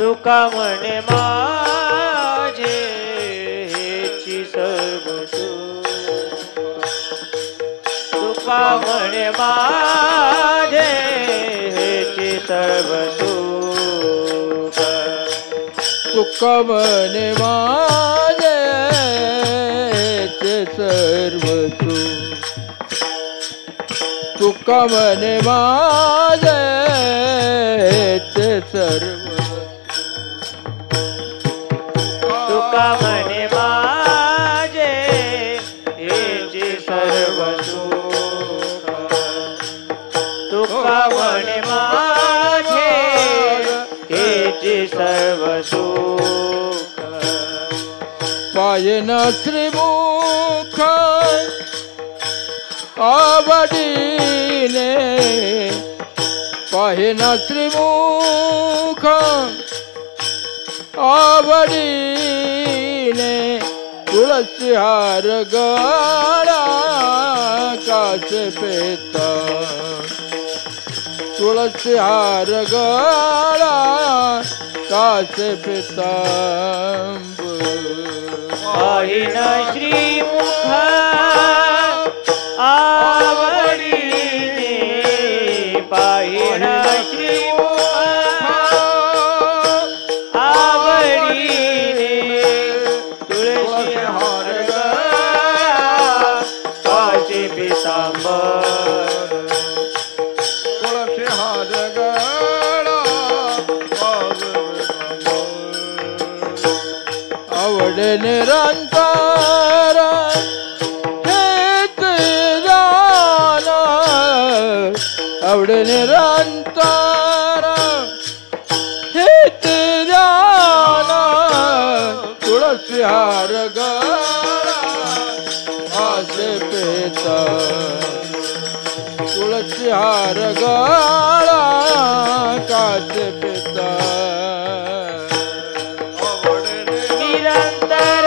तुका म्हणे माझे हेची सर्व सुख तुका म्हणे माझे हेची सर्व सुख तुका म्हणे माझे हेचे सर्व सुख तुका म्हणे माझे हेचे सर्व तुका म्हणे माझे हेची सर्व सुख तुका म्हणे माझे हेची सर्व सुख पायना श्रीमुख आवडीने पायना श्रीमुख आवडीने तुळसी हार गळा कासे पेता तुळसी हार गळा कासे पेता पाहिना श्रीमुख आवडीने पाहिना श्रीमुख आवडीने तुळशी हार गळा काशी पितांबर तुळसी हार गळा आवडे निरंतर हेच जाण आवडे निरंतर हेच जाण तुळसी हार गळा आसे पेता तुळसी हार गळा कासे पेता निरंतर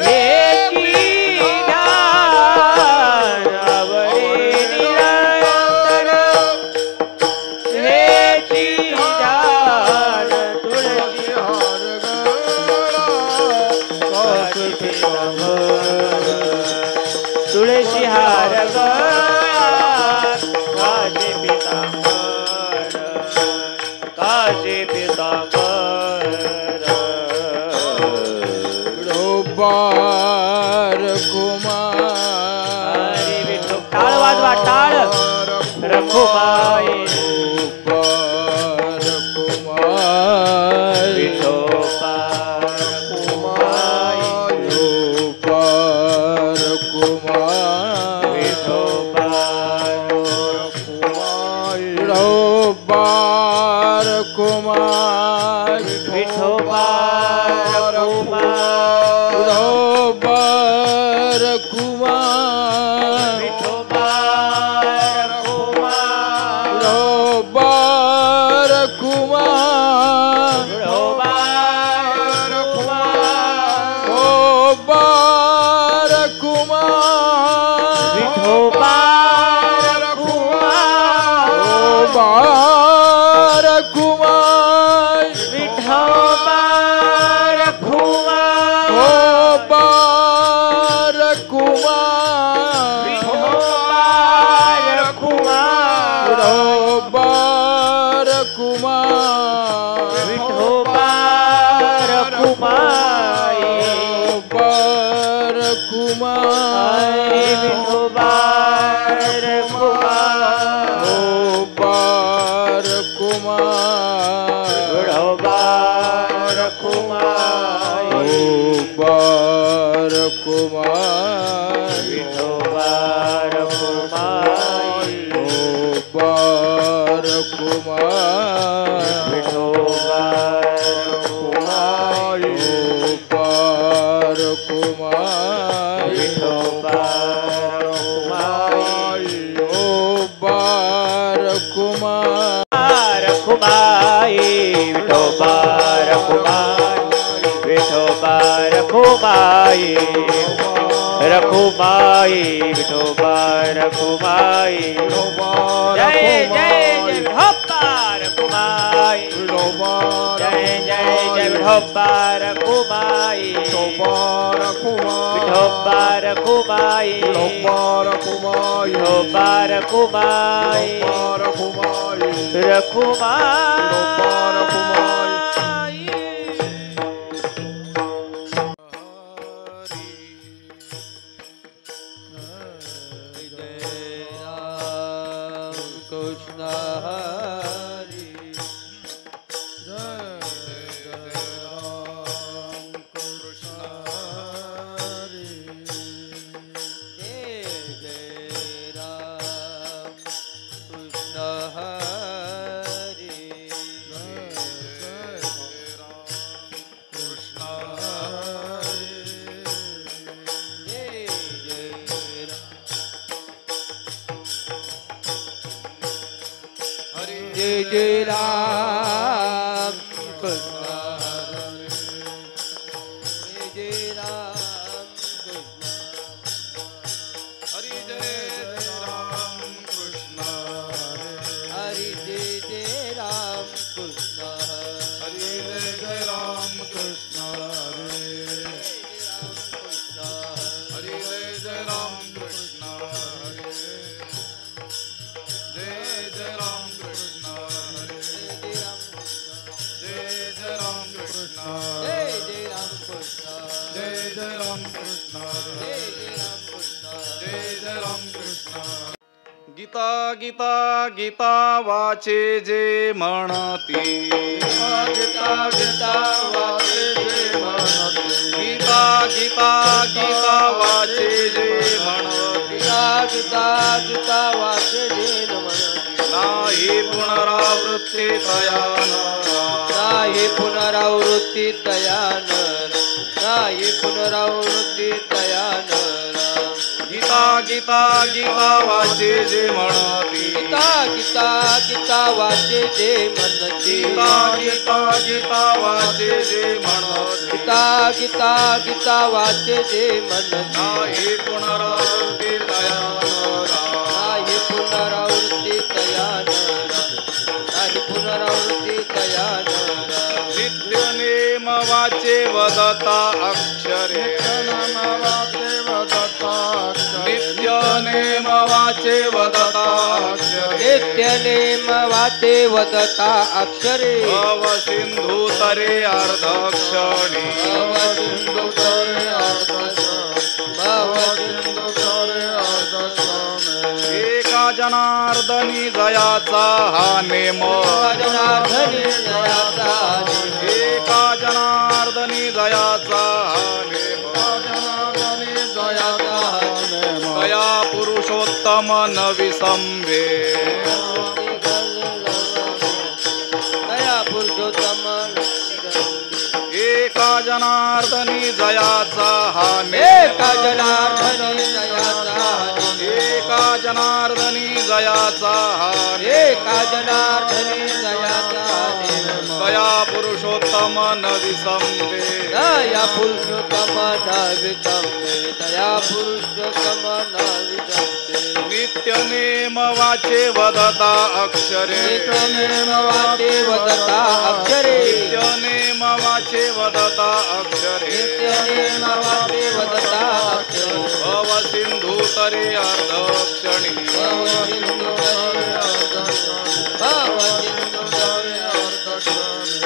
हेची ध्यान आवडे निरंतर हेची ध्यान तुळशी हार गळा काशी पितांबर तुळशी हार गळा काशी पितांबर काशी पितांबर बार कुमार हरी विठो टाळ वाजवा टाळ रखुमाई बार कुमार विठोबार कुमाई बार कुमार विठोबार कुमाई बार कुमार विठोबार कुमाई बार कुमार विठोबार कुमाई बार कुमार विठोबार कुमाई ओ बार कुमार विठोबार कुमाई ओ बार कुमार विठोबार कुमाई ओ बार कुमार विठोबार कुमाई ओ बार कुमार विठोबार कुमाई बार कुमार विठोबार कुमाई ओ बार कुमार विठोबार कुमाई ओ बार कुमार विठोबार कुमाई ओ बार कुमार विठोबार कुमाई ओ बार कुमार विठोबार कुमाई ओ बार कुमार कुमाई विठोबार कुमाई विठोबार कुमाई रखुमाई विठोबार कुमाई जय जय जय विठोबार कुमाई विठोबा रखुमाई विठोबा रखुमाई विठोबा रखुमाई विठोबा रखुमाई विठोबा रखुमाई रखुमाई जय जय राम कृष्ण जय जय राम कृष्ण हरि जय राम कृष्ण हरि जय जय राम कृष्ण हरि जय राम कृष्ण हरि जय राम कृष्ण जय जय राम कृष्ण गीता गीता गीता वाचे जे म्हणती गीता गीता वाचे जे म्हणती गीता गीता गीता वाचे जे म्हणती गीता गीता वाचे जे म्हणती नाही पुनरावृत्ती तयान नाही पुनरावृत्ती तयान नाही पुनरावृत्ती तयान गीता गीता गीता वाचे जे म्हणती गीता गीता गीता वाचे जे म्हणती गीता गीता गीता वाचे जे म्हणती गीता गीता गीता वाचे जे म्हणती नाही पुनरावृत्ती तयान नाही पुनरावृत्ती तयान नाही पुनरावृत्ती तयान नित्य नेम वाचे वदता अक्षरे नित्य नेम वाचे वदता नित्य नेम वाचे वदता अक्षरे भव सिंधू तरे अर्धक्षणी भव सिंधू तरे एका जनार्दनी जयाचा हा नेम जनार्दनी जयाचा एका जनार्दनी जयाचा हा नेम दया पुरुषोत्तम न विसंभे दया पुरुषोत्तम एका जनार्दनी जयाचा हा एका जनार्दनी जयाचा एका जनार्दनी जयाचा हा एका जनार्दनी जयाचा दया पुरुषोत्तम न विसंभे दया पुरुषोत्तम न विसंभे दया पुरुषोत्तम न विसंभे नित्य नेम वाचे वदता अक्षरे नित्य नेम वाचे वदता अक्षरे नित्य नेम वाचे वदता अक्षरे नित्य नेम वाचे वदता अक्षरे भव सिंधू तरे अर्धक्षणी भव सिंधू तरे अर्धक्षणी भव सिंधू तरे अर्धक्षणी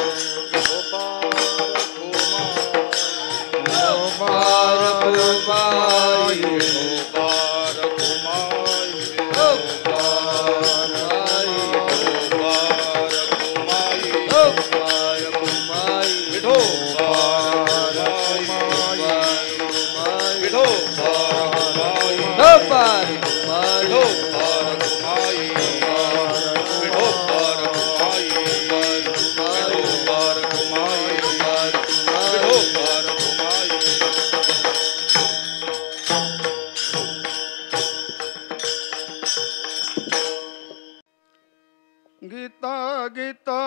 गीता गीता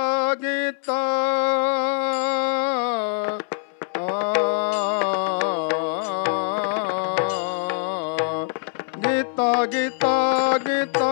गीता गीता गीता गीता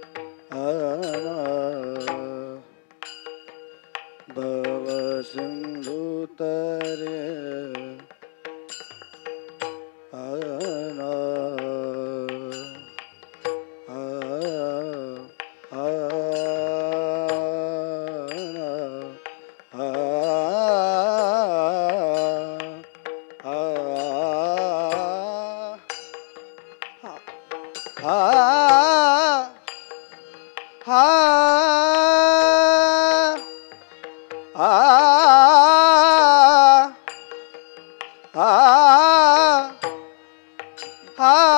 हा आ आ आ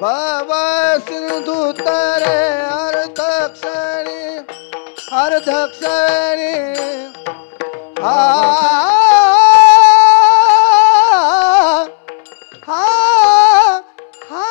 भव सिंधु तरे अर्धक्षणी हा हा हा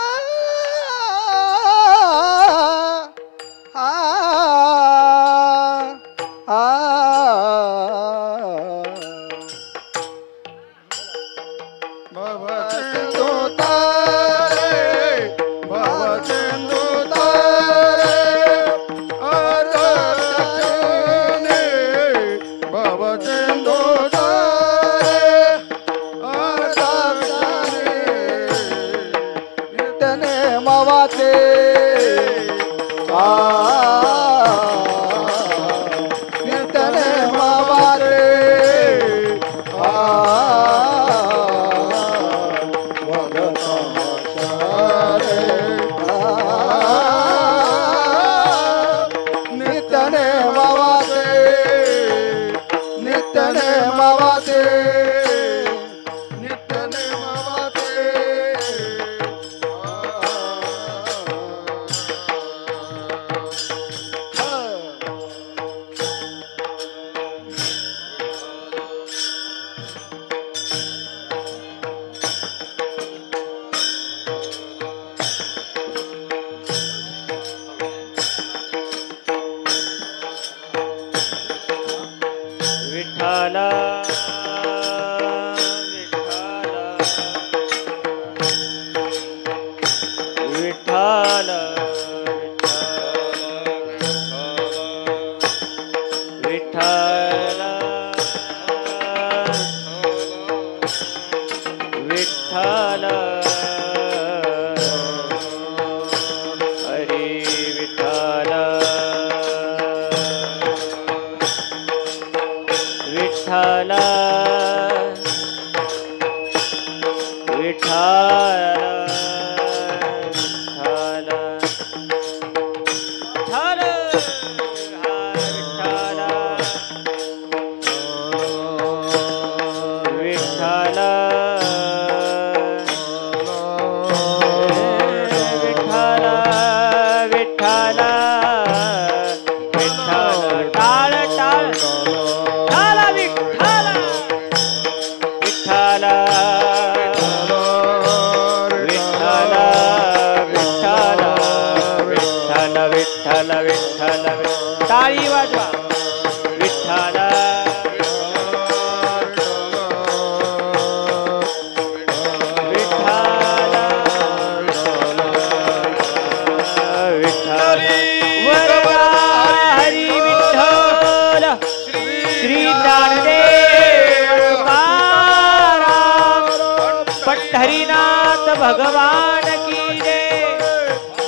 भगवान की जय,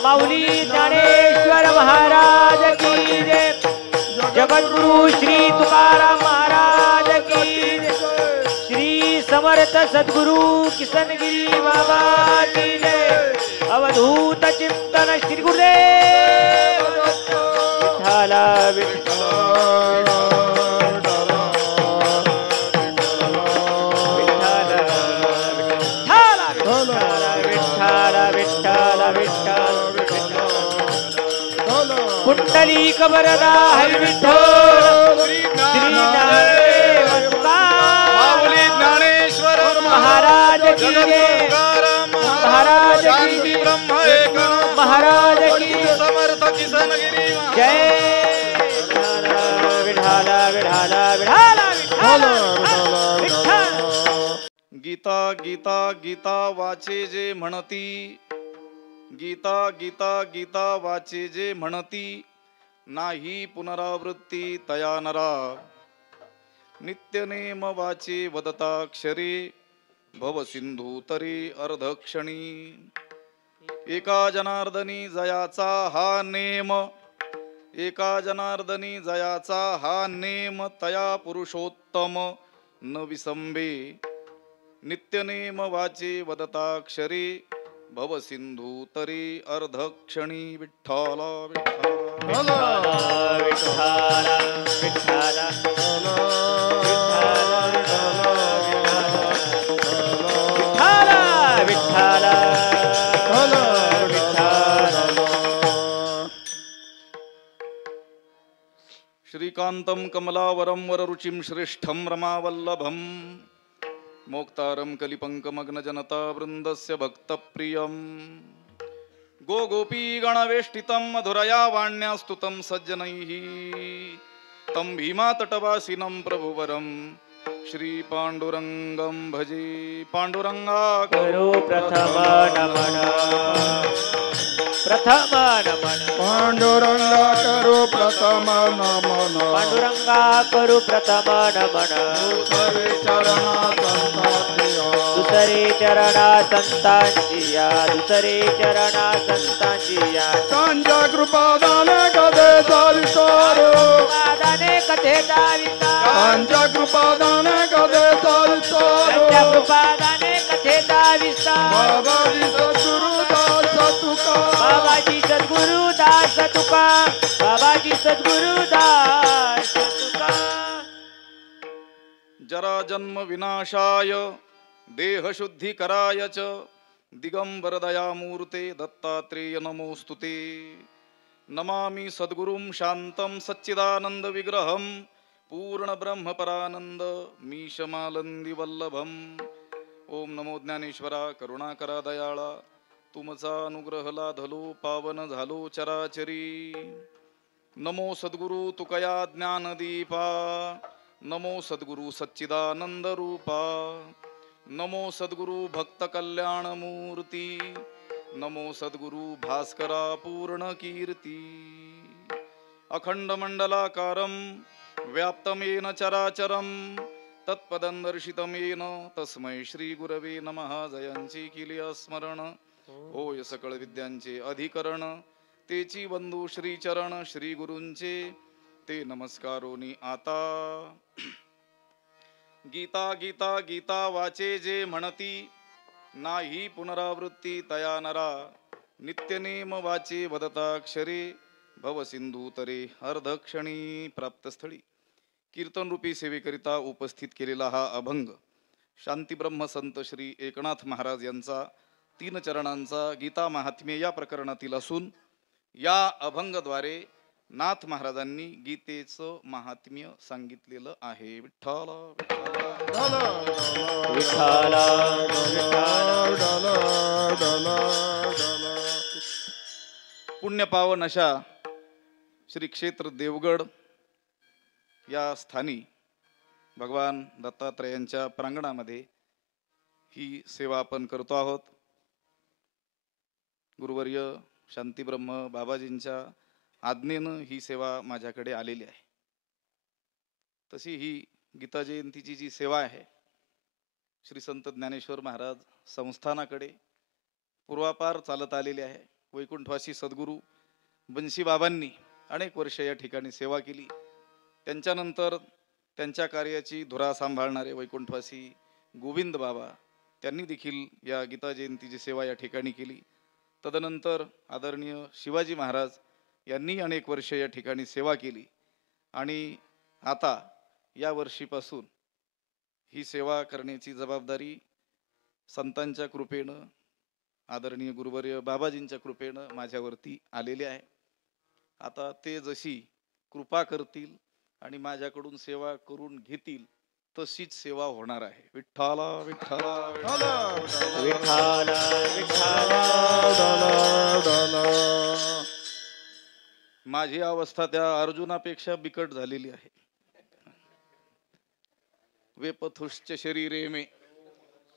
माऊली ज्ञानेश्वर महाराज की जय, जगद्गुरु श्री तुकाराम महाराज की जय, श्री समर्थ सद्गुरु किशनगिरी बाबा की जय, अवधूत चिंतन श्री गुरुदेव विठ्ठला कुंडली कबरदा हरि विठ्ठल श्री ज्ञानेश्वर महाराज की जय, महाराज की महाराज की समर्थ किशनगिरी जय, विठाला विठाला विठाला विठाला गीता गीता गीता वाचे जे म्हणती, गीता गीता गीता वाचे जे म्हणती, नाही पुनरावृत्ती तया नरा. नित्यनेम वाचे वदताक्षरे, भव सिंधू तरी अर्धक्षणी. एका जनार्दनी जयाचा हा नेम, एका जनार्दनी जयाचा हा नेम, तया पुरुषोत्तम न विसंबे. नित्यनेम वाचे वदताक्षरे, भव सिंधू तरी अर्धक्षणी. विठ्ठला विठ्ठला विठ्ठला विठ्ठला विठ्ठला श्रीकांतं कमलावरं वररुचिं श्रेष्ठं रमावल्लभं, मोक्तारं कलिपङ्कमग्नजनता वृन्दस्य भक्तप्रियं. गोपी गणवेष्टितं मधुरया वाण्या स्तुतं सज्जनैः, तं भीमातटवासिनं प्रभुवरं श्री पांडुरंगं भजे. पांडुरंगा करो प्रथम नमन, प्रथम नमन. पांडुरंगा करो प्रथम नमन, पांडुरंगा करू प्रथम नमन. दुसरे चरणा संतांची या, दुसरे चरणा संतांची या. त्यांच्या कृपादाने कधे चालतार, कृपादाने कथेचा विस्तार, त्यांच्या कृपादाने कधे चालतार. त्यांच्या कृपादाने कथेचा विस्तार. बाबाजी सद्गुरुदास तुका, बाबाजी सद्गुरुदास तुका, बाबाजी सद्गुरुदास तुका. जरा जन्म विनाशाय देह शुद्धि कराय च, दिगंबर दयामूर्ते दत्तात्रेय नमोस्तुते. नमामि सद्गुरुं शांतं सच्चिदानंद विग्रहं, पूर्ण ब्रह्म परानंद मीशमालंदी वल्लभम. ओम नमो ज्ञानेश्वरा करुणाकरा दयाळा, तुमचा अनुग्रह लाधलो पावन झालो चराचरी. नमो सद्गुरु तुकया ज्ञानदीपा, नमो सद्गुरु सच्चिदानंद रूपा. नमो सद्गुरु भक्त कल्याण मूर्ती, नमो सद्गुरु भास्करा पूर्ण कीर्ती. अखंड मंडलाकारं व्याप्तं येन चराचरं, तत्पदं दर्शितं येन तस्मै श्री गुरवे नमः. जयांची केली स्मरण, होय सकळ विद्यांचे अधिकरण. तेची बंधू श्री चरण श्री गुरूंचे, ते नमस्कारोनी आता. गीता गीता गीता वाचे जे म्हणती, नाही पुनरावृत्ती तया नरा. नित्यनेम वाचे वदताक्षरे, भव सिंधू तरे अर्धक्षणी. प्राप्तस्थळी कीर्तन रूपी सेवेकरिता उपस्थित केलेला हा अभंग शांती ब्रह्म संत श्री एकनाथ महाराज यांचा 3 चरणांचा गीता महात्म्य या प्रकरणातील असून, या अभंगद्वारे नाथ महाराजांनी गीतेचं महात्म्य सांगितलेलं आहे. विठ्ठला विठ्ठला पुण्यपावन अशा श्री क्षेत्र देवगड या स्थानी भगवान दत्तात्रेयांच्या प्रांगणामध्ये ही सेवा आपण करतो आहोत. गुरुवर्य शांतीब्रह्म बाबाजींच्या आज्ञेनं ही सेवा माझ्याकडे आलेली आहे. तशी ही गीता जयंतीची जी सेवा आहे, श्री संत ज्ञानेश्वर महाराज संस्थानाकडे पूर्वापार चालत आलेली आहे. वैकुंठवासी सद्गुरू बंशी बाबांनी अनेक वर्ष या ठिकाणी सेवा केली. त्यांच्यानंतर त्यांच्या कार्याची धुरा सांभाळणारे वैकुंठवासी गोविंद बाबा, त्यांनी देखील या गीता जयंतीची सेवा या ठिकाणी केली. तदनंतर आदरणीय शिवाजी महाराज यांनी अनेक वर्ष या ठिकाणी सेवा केली. आणि आता या वर्षीपासून ही सेवा करण्याची जबाबदारी संतांच्या कृपेनं, आदरणीय गुरुवर्य बाबाजींच्या कृपेनं माझ्यावरती आलेली आहे. आता ते जशी कृपा करतील आणि माझ्याकडून सेवा करून घेतील तशीच सेवा होणार आहे. विठ्ठला विठ्ठला विठ्ठला माझी अवस्था त्या अर्जुनापेक्षा बिकट झालेली आहे. वेपथुश्च शरीरे मे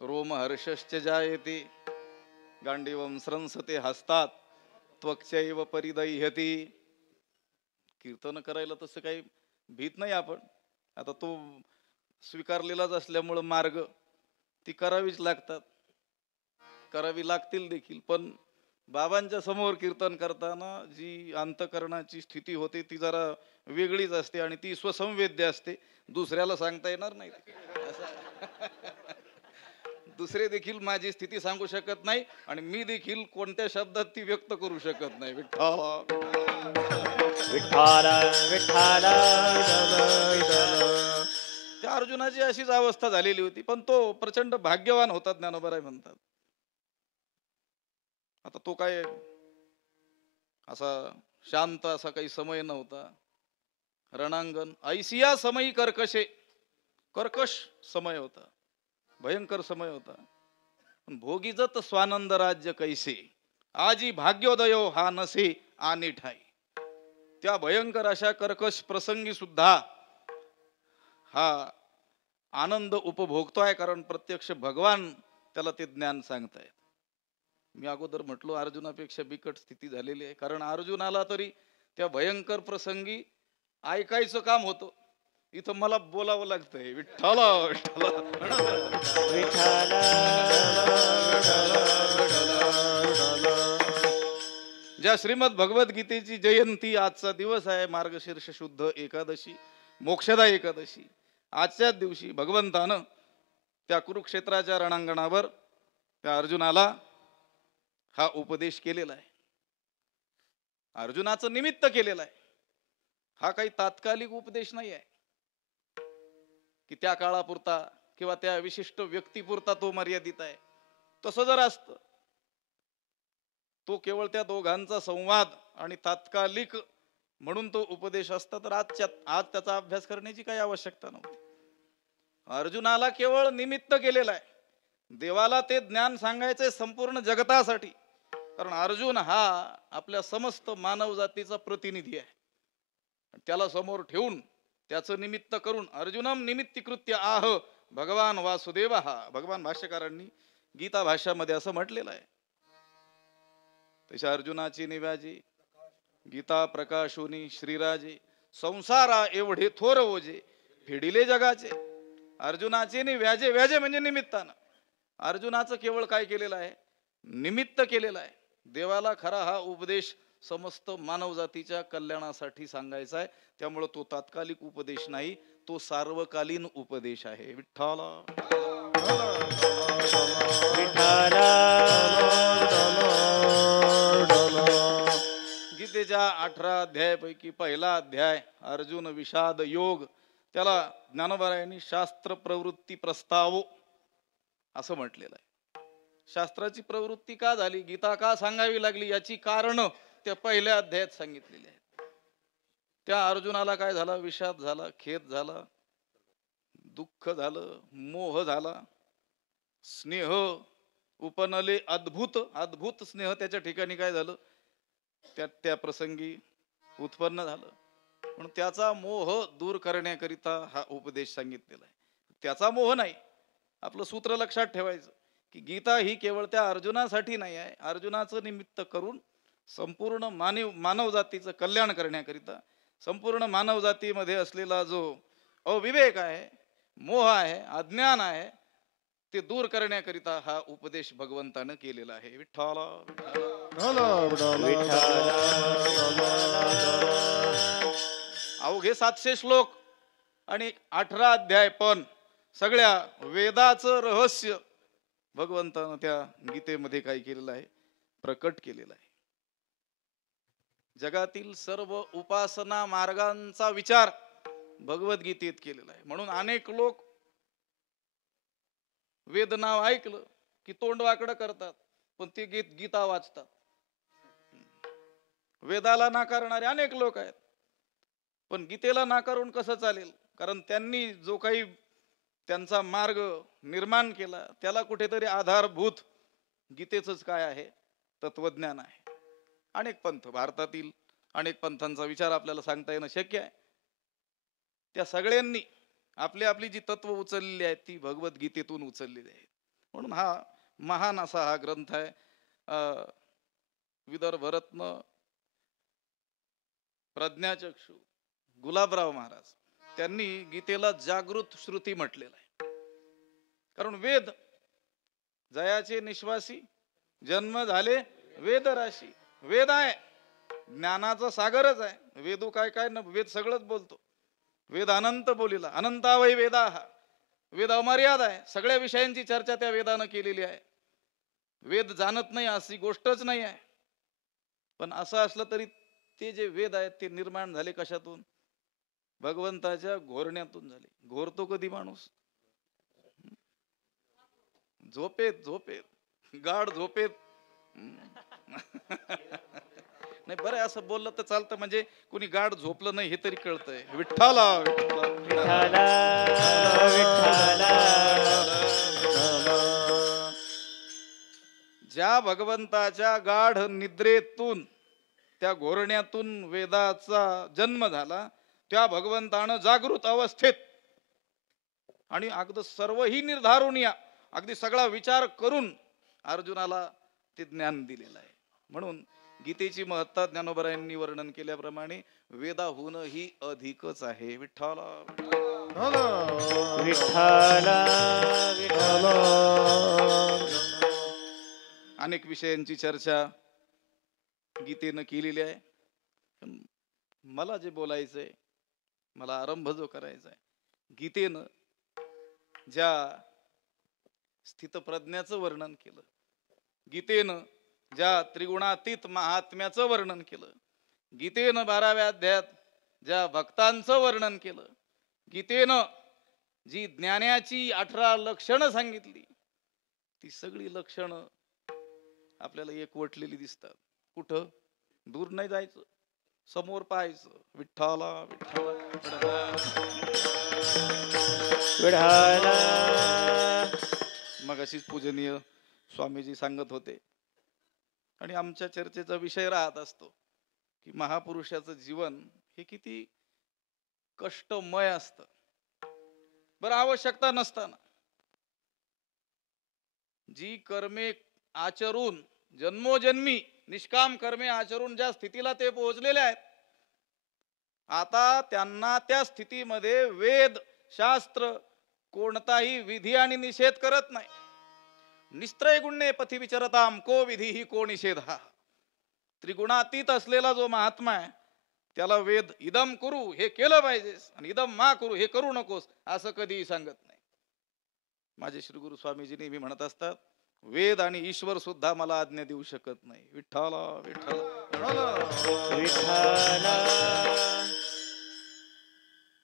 रोमहर्षश्च जायते गांडीवं स्रंसते हसतात त्वक्चैव परिदह्यती. कीर्तन करायला तसं काही भीत नाही आपण. आता तो स्वीकारलेलाच असल्यामुळं मार्ग ती करावीच लागतात, करावी लागतील देखील. पण बाबांच्या समोर कीर्तन करताना जी अंतकरणाची स्थिती होते ती जरा वेगळीच असते आणि ती स्वसंवेद्य असते. दुसऱ्याला सांगता येणार नाही. दुसरे देखील माझी स्थिती सांगू शकत नाही आणि मी देखील कोणत्या शब्दात ती व्यक्त करू शकत नाही. विठ्ठल विठ्ठल विठ्ठल. त्या अर्जुनाची अशीच अवस्था झालेली होती. पण तो प्रचंड भाग्यवान होता, ज्ञानोबराय म्हणतात. आता तो काय असा शांत असा काही समय नव्हता. रणांगण ऐसिया समयी कर्कशे, कर्कश समय होता, भयंकर समय होता. भोगीजत स्वानंद राज्य कैसे, आजी भाग्योदयो हा नसे आणि ठाई. त्या भयंकर अशा कर्कश प्रसंगी सुद्धा हा आनंद उपभोगतोय, कारण प्रत्यक्ष भगवान त्याला ते ज्ञान सांगतायत. मी अगोदर म्हटलो अर्जुनापेक्षा बिकट स्थिती झालेली आहे, कारण अर्जुनाला तरी त्या भयंकर प्रसंगी ऐकायचं काम होतं. इथं मला बोलावं लागतंय विठ्ठल विठ्ठल. ज्या श्रीमद भगवद्गीतेची जयंती आजचा दिवस आहे, मार्गशीर्ष शुद्ध एकादशी, मोक्षदा एकादशी. आजच्याच दिवशी भगवंतानं त्या कुरुक्षेत्राच्या रणांगणावर त्या अर्जुनाला हा उपदेश केलेला आहे. अर्जुनाचं निमित्त केलेला आहे. हा काही तात्कालिक उपदेश नाही आहे की त्या काळापुरता किंवा त्या विशिष्ट व्यक्तीपुरता तो मर्यादित आहे. तसं जर असतं तो केवळ त्या दोघांचा संवाद आणि तात्कालिक म्हणून तो उपदेश असता तर आज त्याचा अभ्यास करण्याची काही आवश्यकता नव्हती. अर्जुनाला केवळ निमित्त केलेलं आहे. देवाला ते ज्ञान सांगायचंय संपूर्ण जगतासाठी, कारण अर्जुन हा आपल्या समस्त मानव जातीचा प्रतिनिधी आहे. त्याला समोर ठेवून त्याचं निमित्त करून अर्जुनम निमित्तीकृत्य आह भगवान वासुदेव. हा भगवान भाष्यकारांनी गीता भाष्यामध्ये असं म्हटलेलं आहे. तशा अर्जुनाची निव्याजी गीता प्रकाशोनी श्रीराजे, संसारा एवढे थोर ओझे फेडिले जगाचे. अर्जुनाचे व्याजे, व्याजे म्हणजे निमित्तानं. अर्जुनाचं केवळ काय केलेलं आहे, निमित्त केलेलं आहे. देवाला खरा हा उपदेश समस्त मानव जातीच्या कल्याणासाठी सांगायचा आहे. त्यामुळे तो तात्कालिक उपदेश नाही, तो सार्वकालीन उपदेश आहे. विठ्ठल विठ्ठल. गीतेच्या 18 अध्यायापैकी पहिला अध्याय अर्जुन विषाद योग, त्याला ज्ञानोबरायांनी शास्त्र प्रवृत्ती प्रस्ताव असं म्हटलेलं आहे. शास्त्राची प्रवृत्ती का झाली, गीता का सांगावी लागली, याची कारण त्या पहिल्या अध्यायात सांगितलेली आहेत. त्या अर्जुनाला काय झाला, विषाद झाला, खेद झाला, दुःख झालं, मोह झाला, स्नेह उपनले अद्भुत, अद्भुत स्नेह त्याच्या ठिकाणी काय झालं, त्या प्रसंगी उत्पन्न झालं. म्हणून त्याचा मोह दूर करण्याकरिता हा उपदेश सांगितलेला आहे. त्याचा मोह नाही. आपलं सूत्र लक्षात ठेवायचं की गीता ही केवळ त्या अर्जुनासाठी नाही आहे. अर्जुनाचं निमित्त करून संपूर्ण मानव जातीचं कल्याण करण्याकरिता, संपूर्ण मानव जातीमध्ये असलेला जो अविवेक आहे, मोह आहे, अज्ञान आहे, ते दूर करण्याकरिता हा उपदेश भगवंतानं केलेला आहे. विठ्ठल अवघे 700 श्लोक आणि 18 अध्याय, पण सगळ्या वेदाचं रहस्य भगवंतानं त्या गीतेमध्ये काय केलेलं आहे, प्रकट केलेलं आहे. जगातील सर्व उपासना मार्गांचा विचार भगवद्गीतेत केलेला आहे. म्हणून अनेक लोक वेद नाव ऐकलं की तोंड वाकडं करतात, पण ते गीता वाचतात. वेदाला नाकारणारे अनेक लोक आहेत, पण गीतेला नाकारून कसं चालेल, कारण त्यांनी जो काही त्यांचा मार्ग निर्माण केला त्याला कुठेतरी आधारभूत गीतेचंच काय आहे, तत्वज्ञान आहे. अनेक पंथ, भारतातील अनेक पंथांचा विचार आपल्याला सांगता येणं शक्य आहे. त्या सगळ्यांनी आपली आपली जी तत्व उचललेली आहेत ती भगवद्गीतेतून उचललेली आहेत. म्हणून हा महान असा हा ग्रंथ आहे. विदर्भरत्न प्रज्ञाचक्षू गुलाबराव महाराज त्यांनी गीतेला जागृत श्रुती म्हटलेलं आहे. कारण वेद जयाचे निश्वासी, जन्म झाले वेद राशी. वेद आहे ज्ञानाचा सागरच आहे. वेदू काय काय न वेद सगळंच बोलतो. वेद अनंत बोलिला, अनंतावै वेदा. हा वेद अमर्याद आहे. सगळ्या विषयांची चर्चा त्या वेदानं केलेली आहे. वेद जाणत नाही अशी गोष्टच नाही आहे. पण असं असलं तरी ते जे वेद आहेत ते निर्माण झाले कशातून? भगवंताच्या घोरण्यातून झाले. घोरतो कधी माणूस? झोपेत, झोपेत, गाढ झोपेत. नाही बरं असं बोललं तर चालतं, म्हणजे कुणी गाढ झोपलं नाही हे तरी कळतंय. विठ्ठला विठ्ठला विठ्ठला. ज्या भगवंताच्या गाढ निद्रेतून त्या घोरण्यातून वेदाचा जन्म झाला, त्या भगवंतानं जागृत अवस्थेत आणि अगदी सर्वही निर्धारून या अगदी सगळा विचार करून अर्जुनाला ते ज्ञान दिलेलं आहे. म्हणून गीतेची महत्ता ज्ञानोबरायांनी वर्णन केल्याप्रमाणे वेदाहून ही अधिकच आहे. विठ्ठला विठ्ठला विठ्ठला. अनेक विषयांची चर्चा गीतेनं केलेली आहे. मला जे बोलायचंय, मला आरंभ जो करायचा आहे, गीतेनं ज्या स्थितप्रज्ञाचं वर्णन केलं, गीतेनं ज्या त्रिगुणातीत महात्म्याचं वर्णन केलं, गीतेनं 12व्या अध्यायात ज्या भक्तांचं वर्णन केलं, गीतेनं जी ज्ञानाची 18 लक्षणं सांगितली, ती सगळी लक्षणं आपल्याला एकवटलेली दिसतात. कुठं? दूर नाही जायचं, समोर पाहायचं. विठ्ठला विठ्ठला विठ्ठला. मग अशीच पूजनीय स्वामीजी सांगत होते आणि आमच्या चर्चेचा विषय राहत असतो की महापुरुषाचं जीवन हे किती कष्टमय असतं. बरं, आवश्यकता नसताना जी कर्मे आचरून जन्मोजन्मी निष्काम कर्मे आचरून ज्या स्थितीला ते पोहोचलेले आहेत, आता त्यांना त्या स्थितीमध्ये वेद शास्त्र कोणताही विधी आणि निषेध करत नाही. निस्त्रय गुण्ये पथी विचरताम को विधी ही को निषेध. हा त्रिगुणातीत असलेला जो महात्मा आहे त्याला वेद इदम करू हे केलं पाहिजेस आणि इदम मा करू हे करू नकोस असं कधीही सांगत नाही. माझे श्री गुरु स्वामीजी नेहमी म्हणत असतात, वेद आणि ईश्वर सुद्धा मला आज्ञा देऊ शकत नाही. विठ्ठला विठ्ठला विठ्ठला.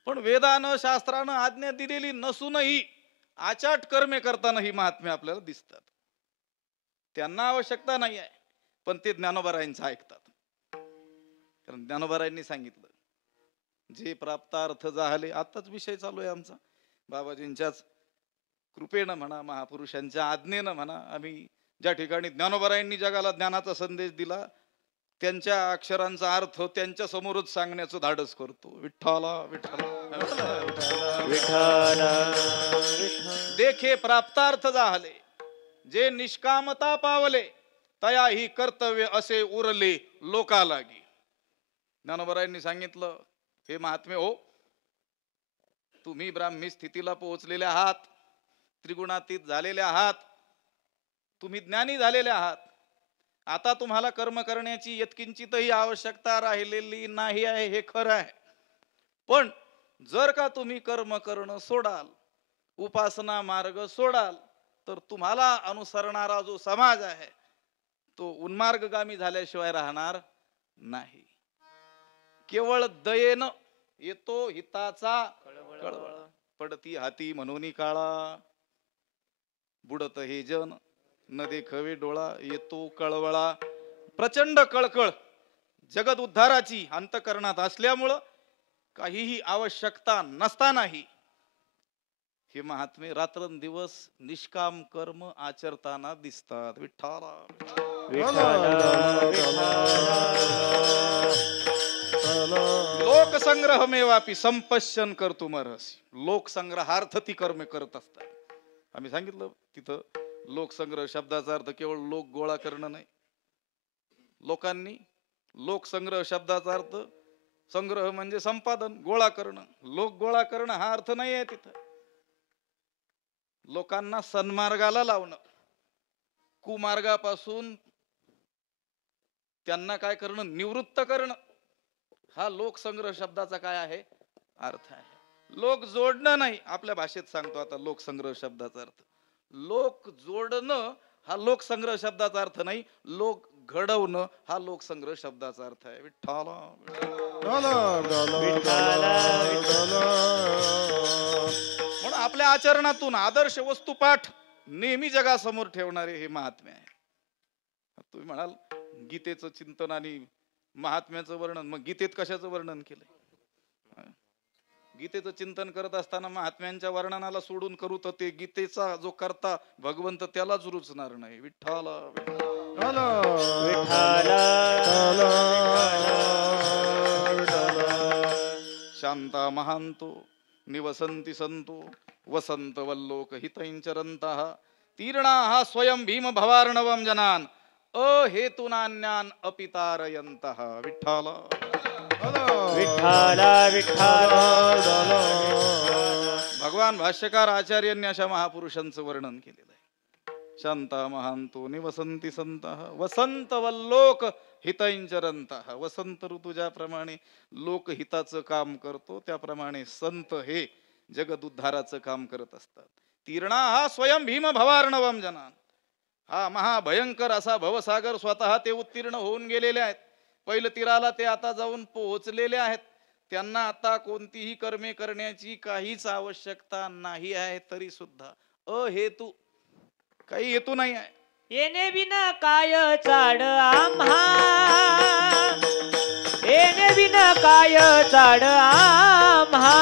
पण वेदानं शास्त्रानं आज्ञा दिलेली नसूनही आचाट कर्मे करताना ही महात्मे आपल्याला दिसतात. त्यांना आवश्यकता नाही आहे, पण ते ज्ञानोबरायांचं ऐकतात. कारण ज्ञानोबरायांनी सांगितलं, जे प्राप्तार्थ झाले. आताच विषय चालू आहे आमचा. बाबाजींच्याच कृपेनं म्हणा, महापुरुषांच्या आज्ञेनं म्हणा, आम्ही ज्या ठिकाणी ज्ञानोबरायांनी जगाला ज्ञानाचा संदेश दिला त्यांच्या अक्षरांचा अर्थ त्यांच्या समोरच सांगण्याचं धाडस करतो. विठ्ठला विठ्ठला विठ्ठला. देखे प्राप्तार्थ झाले, जे निष्कामता पावले तया ही कर्तव्य असे उरले लोका लागी. ज्ञानोबरायांनी सांगितलं, हे महात्मे हो, तुम्ही ब्राह्मी स्थितीला पोहोचलेले आहात, त्रिगुणातीत झालेले आहात, तुम्ही ज्ञानी झालेले आहात. आता तुम्हाला कर्म करण्याची यत्किंचितही आवश्यकता राहिलेली नाही आहे, हे खरं आहे. पण जर का तुम्ही कर्म करणं सोडाल, उपासना मार्ग सोडाल, तर तुम्हाला अनुसरणारा जो समाज आहे तो उन्मार्गगामी झाल्याशिवाय राहणार नाही. केवळ दयेनं येतो हिताचा कळवळ, पडती हाती म्हणून काळा, बुडत हे जन न देखवे डोळा, येतो कळवळा. प्रचंड कळकळ जगत उद्धाराची अंतकरणात असल्यामुळं काहीही आवश्यकता नसतानाही हे महात्मे रात्रंदिवस निष्काम कर्म आचरताना दिसतात. विठ्ठला लोकसंग्रह मेवापी संपश्यन कर्तुमर्हसी. लोकसंग्रहार्थ ती कर्मे करत असतात. आम्ही सांगितलं तिथं लोकसंग्रह शब्दाचा अर्थ केवळ लोक गोळा करणं नाही. लोकांनी लोकसंग्रह शब्दाचा अर्थ संग्रह म्हणजे संपादन, गोळा करणं. लोक गोळा करणं हा अर्थ नाही आहे तिथं. लोकांना सन्मार्गाला लावणं, कुमार्गापासून त्यांना काय करणं, निवृत्त करणं, हा लोकसंग्रह शब्दाचा काय आहे, अर्थ आहे. लोक जोडणं नाही. आपल्या भाषेत सांगतो आता लोकसंग्रह शब्दाचा अर्थ. लोक जोडणं हा लोकसंग्रह शब्दाचा अर्थ नाही. लोक घडवणं हा लोकसंग्रह शब्दाचा अर्थ आहे. विठ्ठला म्हणून आपल्या आचरणातून आदर्श वस्तुपाठ नेहमी जगासमोर ठेवणारे हे महात्मे आहे. तुम्ही म्हणाल गीतेचं चिंतन आणि महात्म्याचं वर्णन, मग गीतेत कशाचं वर्णन केलंय? गीतेचं चिंतन करत असताना महात्म्यांच्या वर्णनाला सोडून करू तर ते गीतेचा जो करता भगवंत त्यालाच रुचणार नाही. विठ्ठला शांता महांतो निवसंती संतो वसंत वल्लोक हितैंचरंतः तीर्णा स्वयं भीम भवार्णवम जनान अहेतुनान्यान अपितारयन्तः. विठ्ठला विठ्ठला विठ्ठला. भगवान भाष्यकार आचार्यांनी अशा महापुरुषांचं वर्णन केलेलं आहे. शांता महांतो निवसंती संतः वसंत वल्लोक हितैंचरंतः. वसंत ऋतू ज्याप्रमाणे लोकहिताचं काम करतो त्याप्रमाणे संत हे जगद उद्धाराचं काम करत असतात. तीर्णा हा स्वयं भीम भवार्णवम जनान. हा महाभयंकर असा भवसागर स्वतः ते उत्तीर्ण होऊन गेलेले आहेत. पहिलं तीराला ते आता जाऊन पोहोचलेले आहेत. त्यांना आता कोणतीही कर्मे करण्याची काहीच आवश्यकता नाही आहे. तरी सुद्धा अहेतू, काही हेतू नाही आहे. येणे विन काय चाड आम्हा, येणे विन काय चाड आम्हा.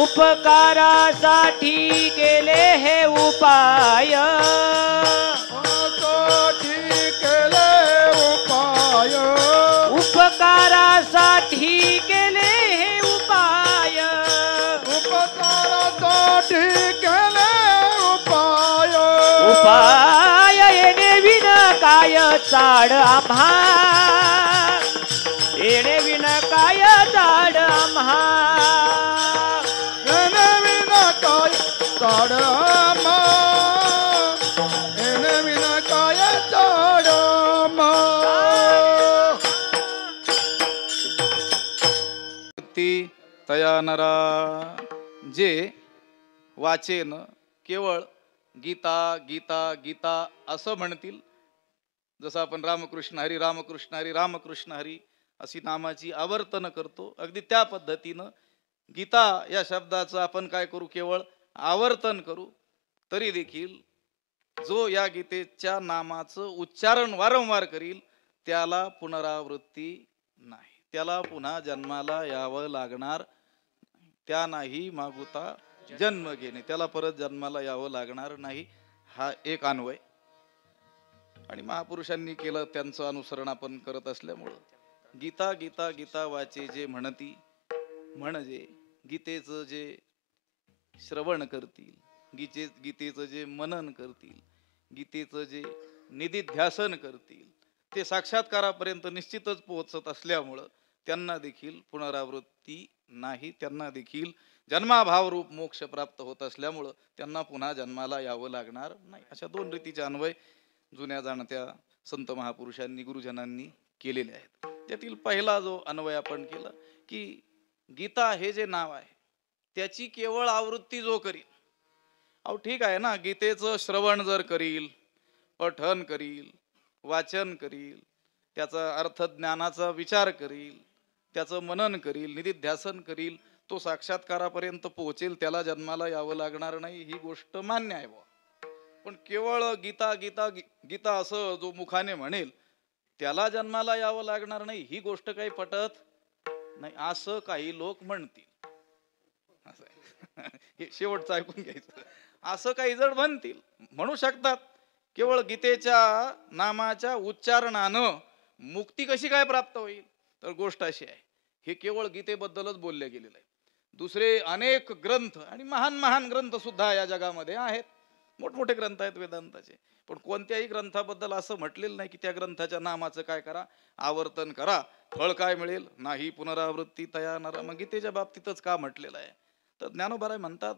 उपकारासाठी केले हे उपाय, उपकारासाठी केले हे उपाय, उपाय येणे विन काय चाड आम्हा, येणे विन काय चाड आम्हा. तया नरा जे वाचेन केवळ गीता गीता गीता असं म्हणतील. जसं आपण रामकृष्ण हरी रामकृष्ण हरी रामकृष्ण हरी अशी नामाची आवर्तन करतो, अगदी त्या पद्धतीनं गीता या शब्दाचं आपण काय करू, केवळ आवर्तन करू. तरी देखील जो या गीतेच्या नामाचं उच्चारण वारंवार करील त्याला पुनरावृत्ती नाही, त्याला पुन्हा जन्माला यावं लागणार. त्या नाही मागुता जन्म घेणे, त्याला परत जन्माला यावं लागणार नाही. हा एक अन्वय. आणि महापुरुषांनी केलं त्यांचं अनुसरण आपण करत असल्यामुळं गीता गीता गीता वाचे जे म्हणती, म्हणजे गीतेचं जे श्रवण करतील, गीतेचं जे मनन करतील, गीतेचं जे निधिध्यासन करतील ते साक्षात्कारापर्यंत निश्चितच पोहोचत असल्यामुळं त्यांना देखील पुनरावृत्ती नाही, त्यांना देखील जन्माभाव रूप मोक्ष प्राप्त होत असल्यामुळं त्यांना पुन्हा जन्माला यावं लागणार नाही. अशा दोन रीतीचे अन्वय जुन्या जाणत्या संत महापुरुषांनी गुरुजनांनी केलेले आहेत. त्यातील पहिला जो अन्वय आपण केला की गीता हे जे नाव आहे त्याची केवळ आवृत्ती जो करील, अहो ठीक आहे ना, गीतेचं श्रवण जर करील, पठन करील, वाचन करील, त्याचा अर्थज्ञानाचा विचार करील, त्याचं मनन करील, निधिध्यासन करील, तो साक्षात्कारापर्यंत पोहोचेल, त्याला जन्माला यावं लागणार नाही, ही गोष्ट मान्य आहे बुवा. पण केवळ गीता गीता गीता असं जो मुखाने म्हणेल त्याला जन्माला यावं लागणार नाही, ही गोष्ट काही पटत नाही असं काही लोक म्हणतील. हे शेवटचं ऐकून घ्यायचं. असं काही जण म्हणतील, म्हणू शकतात केवळ गीतेच्या नामाच्या उच्चारणानं मुक्ती कशी काय प्राप्त होईल? तर गोष्ट अशी आहे, हे केवळ गीतेबद्दलच बोलले गेलेलं आहे. दुसरे अनेक ग्रंथ आणि महान महान ग्रंथ सुद्धा या जगामध्ये आहेत, मोठमोठे ग्रंथ आहेत वेदांताचे, पण कोणत्याही ग्रंथाबद्दल असं म्हटलेलं नाही की त्या ग्रंथाच्या नामाचं काय करा, आवर्तन करा, फळ काय मिळेल, नाही पुनरावृत्ती तया नरा. मग गीतेच्या बाबतीतच का म्हटलेलं आहे? तर ज्ञानोबा म्हणतात,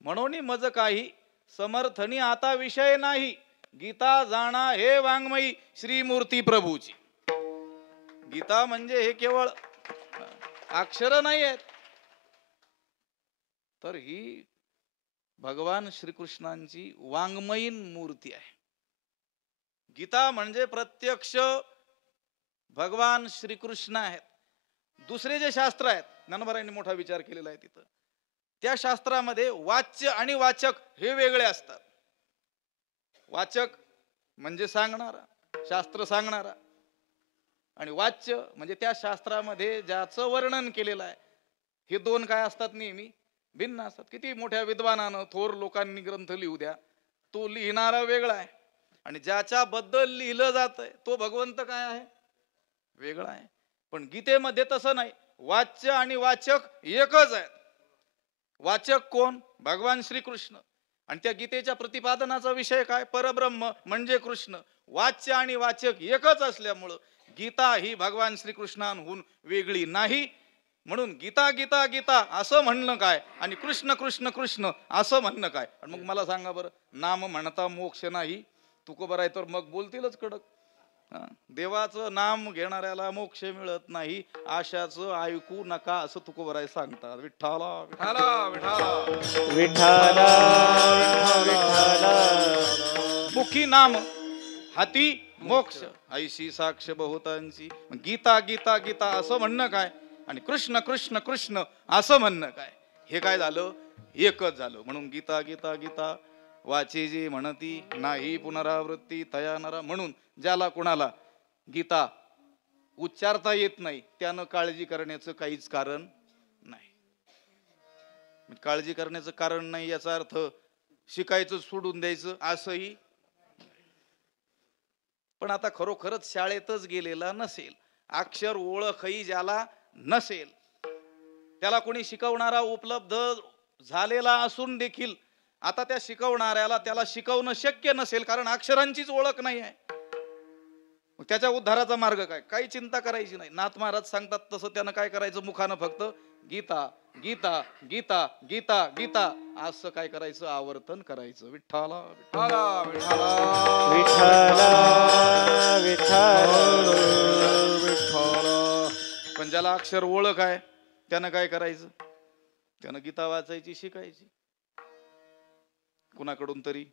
म्हणून मज काही समर्थनी आता विषय नाही, गीता जाणा हे वाङ्मयी श्रीमूर्ती प्रभूची. गीता म्हणजे हे केवळ अक्षर नाही आहेत, तर ही भगवान श्रीकृष्णांची वाङ्मयीन मूर्ती आहे. गीता म्हणजे प्रत्यक्ष भगवान श्रीकृष्ण आहेत. दुसरे जे शास्त्र आहेत, ज्ञानोबांनी मोठा विचार केलेला आहे तिथं, त्या शास्त्रामध्ये वाच्य आणि वाचक हे वेगळे असतात. वाचक म्हणजे सांगणारा, शास्त्र सांगणारा, आणि वाच्य म्हणजे त्या शास्त्रामध्ये ज्याचं वर्णन केलेलं आहे. हे दोन काय असतात, नेहमी भिन्न असतात. किती मोठ्या विद्वानानं, थोर लोकांनी ग्रंथ लिहू द्या, तो लिहिणारा वेगळा आहे, आणि ज्याच्याबद्दल लिहिलं जातंय तो भगवंत काय आहे, वेगळा आहे. पण गीतेमध्ये तसं नाही, वाच्य आणि वाचक एकच आहेत. वाचक कोण? भगवान श्रीकृष्ण. आणि त्या गीतेच्या प्रतिपादनाचा विषय काय? परब्रह्म म्हणजे कृष्ण. वाच्य आणि वाचक एकच असल्यामुळं गीता ही भगवान श्रीकृष्णांहून वेगळी नाही. म्हणून गीता गीता गीता असं म्हणणं काय, आणि कृष्ण कृष्ण कृष्ण असं म्हणणं काय? आणि मग मला सांगा बरं, नाम म्हणता मोक्ष नाही, तुकोबर आहे तर मग बोलतीलच कडक. देवाचं नाम घेणाऱ्याला मोक्ष मिळत नाही, आशाचं ऐकू नका असं तुकोबर आहे सांगतात. विठ्ठला विठ्ठला विठ्ठला विठ्ठला विठ्ठला मुखी नाम हाती मोक्ष, ऐशी साक्ष बहुतांची. गीता गीता गीता असं म्हणणं काय, आणि कृष्ण कृष्ण कृष्ण असं म्हणणं काय? हे काय झालं? एकच झालं. म्हणून गीता गीता गीता वाचे जे म्हणती, नाही पुनरावृत्ती तया नरा. म्हणून ज्याला कुणाला गीता उच्चारता येत नाही त्यानं काळजी करण्याचं काहीच कारण नाही. काळजी करण्याचं कारण नाही याचा अर्थ शिकायचं सोडून द्यायचं असंही. पण आता खरोखरच शाळेतच गेलेला नसेल, अक्षर ओळखही ज्याला नसेल, त्याला कोणी शिकवणारा उपलब्ध झालेला असून देखील आता त्या शिकवणाऱ्याला त्याला शिकवणं शक्य नसेल, कारण अक्षरांचीच ओळख नाही आहे. त्याच्या उद्धाराचा मार्ग काय? काही चिंता करायची नाही. नाथ महाराज सांगतात तसं त्यानं काय करायचं, मुखानं फक्त गीता गीता गीता गीता गीता असं काय करायचं, आवर्तन करायचं. विठ्ठला विठ्ठला विठ्ठला विठ्ठला विठ्ठला. पण ज्याला अक्षर ओळख आहे त्यानं काय करायचं, त्यानं गीता वाचायची, शिकायची, कुणाकडून तरी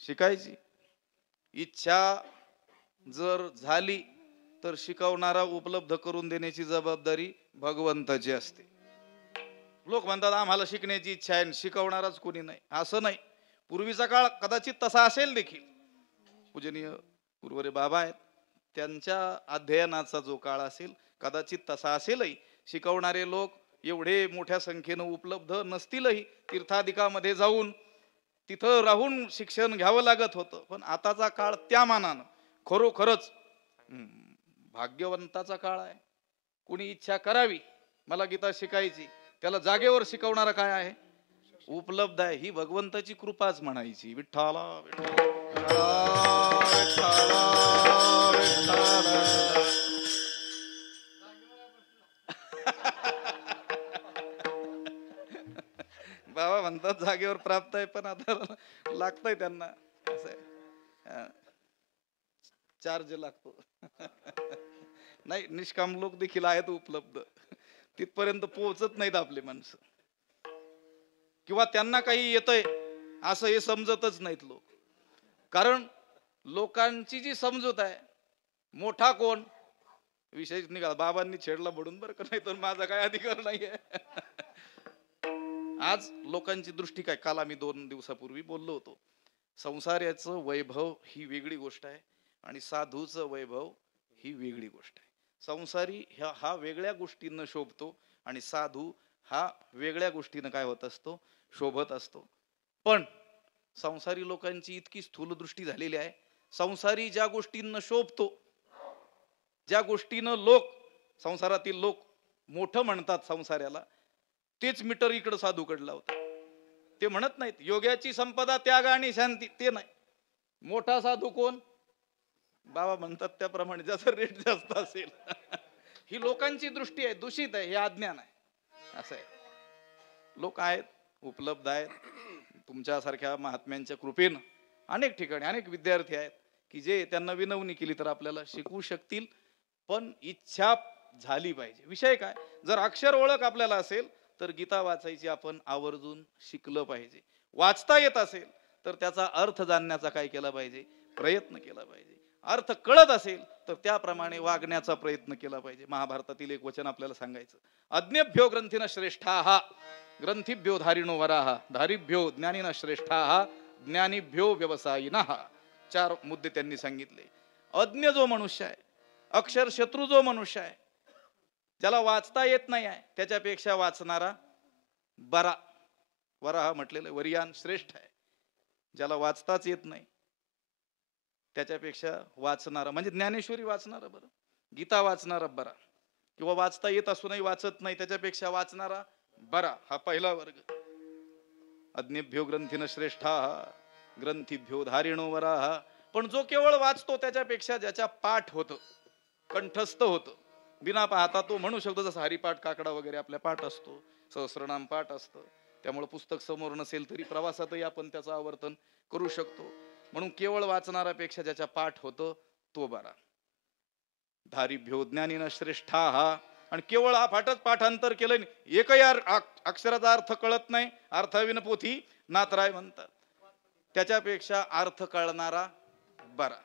शिकायची. इच्छा जर झाली तर शिकवणारा उपलब्ध करून देण्याची जबाबदारी भगवंताची असते. लोक म्हणतात आम्हाला शिकण्याची इच्छा आहे, शिकवणाराच कोणी नाही. असं नाही. पूर्वीचा काळ कदाचित तसा असेल देखील. पूजनीय गुरुवरे बाबा आहेत, त्यांच्या अध्ययनाचा जो काळ असेल कदाचित तसा असेलही. शिकवणारे लोक एवढे मोठ्या संख्येनं उपलब्ध नसतीलही. तीर्थाधिकामध्ये जाऊन तिथं राहून शिक्षण घ्यावं लागत होतं. पण आताचा काळ त्या मानानं खरोखरच भाग्यवंताचा काळ आहे. कुणी इच्छा करावी मला गीता शिकायची, त्याला जागेवर शिकवणारा काय आहे, उपलब्ध आहे. ही भगवंताची कृपाच म्हणायची. विठ्ठला बाबा म्हणतात जागेवर प्राप्त आहे, पण आता लागतंय त्यांना, असं आहे, चार्ज लागतो. नाही, निष्काम लोक देखील आहेत उपलब्ध, तिथपर्यंत पोहोचत नाहीत आपले माणसं, किंवा त्यांना काही येतंय असं हे समजतच नाहीत लोक. कारण लोकांची जी समजूत आहे, मोठा कोण विषय निघाला. बाबांनी छेडला म्हणून बरं का, नाही तर माझा काय अधिकार नाहीये. आज लोकांची दृष्टी काय, काल आम्ही 2 दिवसापूर्वी बोललो होतो, संसाराचं वैभव ही वेगळी गोष्ट आहे आणि साधूचं वैभव ही वेगळी गोष्ट आहे. संसारी हा वेगळ्या गोष्टींना शोभतो आणि साधू हा वेगळ्या गोष्टीनं काय होत असतो, शोभत असतो. पण संसारी लोकांची इतकी स्थूल दृष्टी झालेली आहे, संसारी ज्या गोष्टींना शोभतो ज्या गोष्टीनं लोक संसारातील लोक मोठं म्हणतात संसाराला, तेच मीटर इकडं साधूकडे लावतात. ते म्हणत नाहीत योग्याची संपदा त्याग आणि शांती, ते नाही. मोठा साधू कोण? बाबा म्हणतात त्याप्रमाणे ज्याचा रेट जास्त असेल. ही लोकांची दृष्टी आहे, दूषित आहे, हे अज्ञान आहे. असं आहे. लोक आहेत, उपलब्ध आहेत, तुमच्यासारख्या महात्म्यांच्या कृपेनं अनेक ठिकाणी अनेक विद्यार्थी आहेत की जे त्यांना विनवणी केली तर आपल्याला शिकवू शकतील. पण इच्छा झाली पाहिजे. विषय काय, जर अक्षर ओळख आपल्याला असेल तर गीता वाचायची आपण आवर्जून शिकलं पाहिजे. वाचता येत असेल तर त्याचा अर्थ जाणण्याचा काय केला पाहिजे, प्रयत्न केला पाहिजे. अर्थ कळत असेल तर त्याप्रमाणे वागण्याचा प्रयत्न केला पाहिजे. महाभारतातील एक वचन आपल्याला सांगायचं, अज्ञेभ्यो ग्रंथीन श्रेष्ठाः ग्रंथिभ्यो धारिणो वराः धारिभ्यो ज्ञानिन श्रेष्ठाः ज्ञानीभ्यो व्यवसायिनः. 4 मुद्दे त्यांनी सांगितले. अज्ञ जो मनुष्य आहे, अक्षर शत्रू जो मनुष्य आहे, ज्याला वाचता येत नाही आहे, त्याच्यापेक्षा वाचणारा बरा. वराह म्हटलेलं वरियान श्रेष्ठ आहे. ज्याला वाचताच येत नाही त्याच्यापेक्षा वाचणारा म्हणजे ज्ञानेश्वरी वाचणारा बरं, गीता वाचणारा बरा, किंवा वाचता येत असूनही वाचत नाही त्याच्यापेक्षा वाचणारा बरा. हा पहिला वर्ग. अज्ञेभ्यो ग्रंथीन श्रेष्ठाः ग्रंथिभ्यो धारिणो वराः. पण जो केवळ वाचतो त्याच्यापेक्षा ज्याच्या पाठ होतं, कंठस्थ होतं, बिना पाहता तो म्हणू शकतो. जसं हरिपाठ काकडा वगैरे आपल्या पाठ असतो, सहस्रनाम पाठ असतं, त्यामुळे पुस्तक समोर नसेल तरी प्रवासातही आपण त्याचं आवर्तन करू शकतो. म्हणून केवळ वाचणाऱ्यापेक्षा ज्याच्या पाठ होतं तो बरा. धारिभ्यो ज्ञानिन श्रेष्ठाः. आणि केवळ हा पाठांतर केलं, एकही अक्षराचा अर्थ कळत नाही, अर्थाविन पोथी नातराय म्हणतात, त्याच्यापेक्षा अर्थ कळणारा बरा.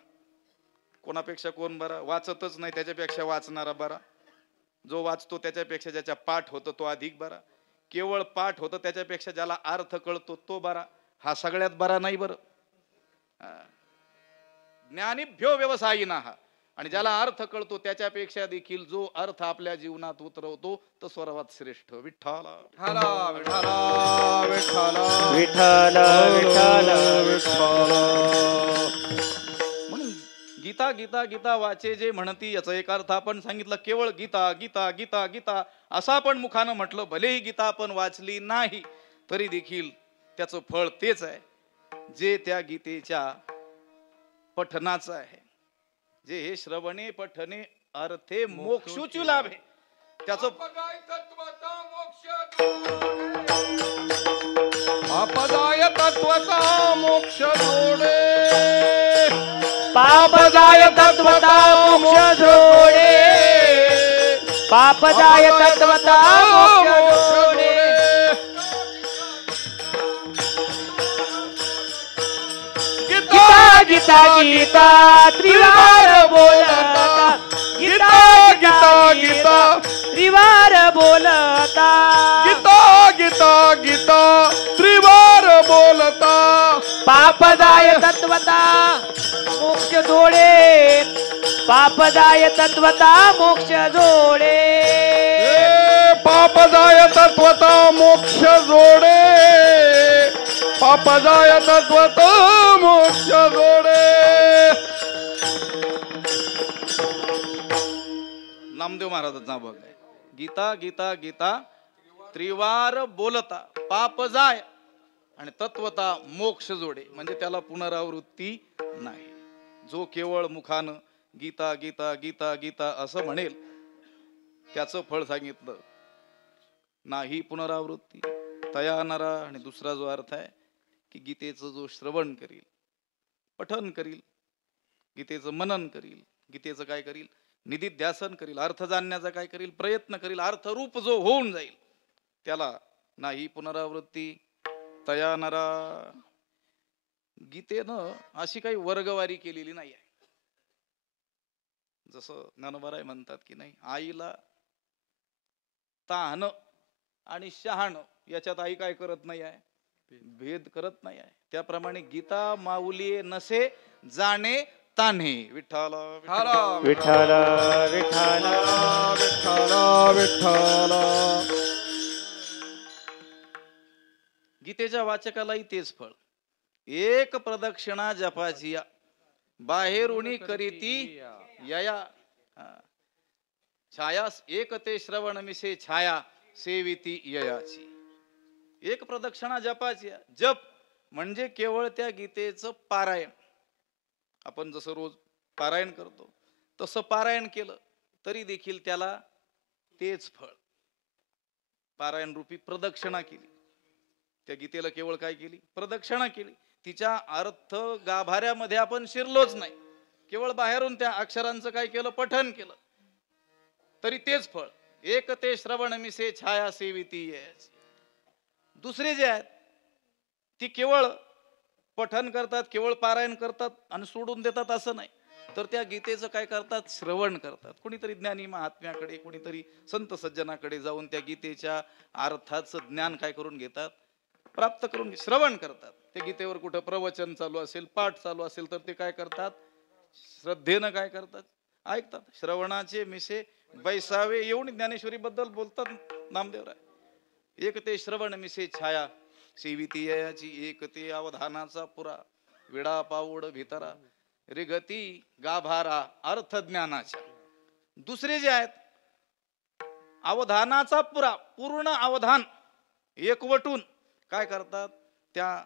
कोणापेक्षा कोण बरा? वाचतच नाही त्याच्यापेक्षा वाचणारा बरा. जो वाचतो त्याच्यापेक्षा ज्याच्या पाठ होतं तो अधिक बरा. केवळ पाठ होतं त्याच्यापेक्षा ज्याला अर्थ कळतो तो बरा. हा सगळ्यात बरा नाही बरं. ज्ञानीभ्यो व्यवसायिनः. आणि ज्याला अर्थ कळतो त्याच्यापेक्षा देखील जो अर्थ आपल्या जीवनात उतरवतो तो सर्वात श्रेष्ठ. विठ्ठल विठ्ठल विठ्ठल. म्हणून गीता गीता गीता वाचे जे म्हणती, याचा एक अर्थ आपण सांगितलं. केवळ गीता गीता गीता गीता असं आपण मुखानं म्हटलं, भलेही गीता आपण वाचली नाही तरी देखील त्याचं फळ तेच आहे जे त्या गीतेच्या पठनाचं आहे. जे हे श्रवणे पठने अर्थे मोक्षुची लाभे, त्याचं पापदाय तत्वता मोक्ष जोडे. पापदाय तत्वता मोक्ष जोडे. पापदाय तत्वता मोक्ष जोडे. गीता गीता गीता त्रिवार बोलता. गीता गीता गीता त्रिवार बोलता. गीता गीता गीता त्रिवार बोलता. पापदाय तत्वता मोक्ष जोडे. पापदाय तत्वता मोक्ष जोडे. पापदाय तत्वता मोक्ष जोडे. पापदाय तत्वता मोक्ष जोडे. नामदेव महाराजांचा भाग आहे. गीता गीता गीता त्रिवार बोलता पाप जाय आणि तत्वता मोक्ष जोडे, म्हणजे त्याला पुनरावृत्ती नाही. जो केवळ मुखानं गीता गीता गीता गीता असं म्हणेल त्याचं फळ सांगितलं नाही पुनरावृत्ती तया नरा. आणि दुसरा जो अर्थ आहे की गीतेचं जो श्रवण करील, पठन करील, गीतेचं मनन करील, गीतेचं काय करील, निधिध्यासन करील, अर्थ जाणण्याचा काय करील, प्रयत्न करील, अर्थरूप जो होऊन जाईल त्याला नाही पुनरावृत्ती तया नरा. गीतेनं अशी काही वर्गवारी केलेली नाही आहे. जसं ज्ञानोबाराय म्हणतात की नाही, आईला ताहणं आणि शहाणं याच्यात आई काय करत नाही आहे, भेद करत नाही आहे. त्याप्रमाणे गीता माऊली नसे जाणे तान्हे. विठ्ठल विठ्ठल विठ्ठल विठ्ठल विठ्ठल. गीतेच्या वाचकालाही तेच फळ. एक प्रदक्षिणा जपाची बाहेरुणी करीती यया. छाया एक ते श्रवण मिसे छाया सेविती ययाची. एक प्रदक्षिणा जपाची. जप म्हणजे केवळ त्या गीतेचं पारायण. आपण जसं रोज पारायण करतो तसं पारायण केलं तरी देखील त्याला तेच फळ. पारायण रूपी प्रदक्षिणा केली. त्या गीतेला केवळ काय केली? प्रदक्षिणा केली. तिच्या अर्थ गाभाऱ्यामध्ये आपण शिरलोच नाही, केवळ बाहेरून त्या अक्षरांचं काय केलं? पठन केलं, तरी तेच फळ. एक ते श्रवण मिसे छाया सेविती. दुसरे जे आहेत ती केवळ पठन करतात, केवळ पारायण करतात आणि सोडून देतात असं नाही, तर त्या गीतेचं काय करतात? श्रवण करतात. कोणीतरी ज्ञानी महात्म्याकडे, कोणीतरी संत सज्जनाकडे जाऊन त्या गीतेच्या अर्थाचं ज्ञान काय करून घेतात? प्राप्त करून श्रवण करतात. ते गीतेवर कुठं प्रवचन चालू असेल, पाठ चालू असेल तर ते काय करतात? श्रद्धेनं काय करतात? ऐकतात. श्रवणाचे मिसे बैसावे येऊन ज्ञानेश्वरी बद्दल बोलतात नामदेवराय. एक ते श्रवण मिसे छाया सेवितीयाची. एक ते अवधानाचा पुरा विडा पाऊड भितरा रिगती गाभारा अर्थ ज्ञानाच्या. दुसरे जे आहेत अवधानाचा पुरा, पूर्ण अवधान एकवटून काय करतात? त्या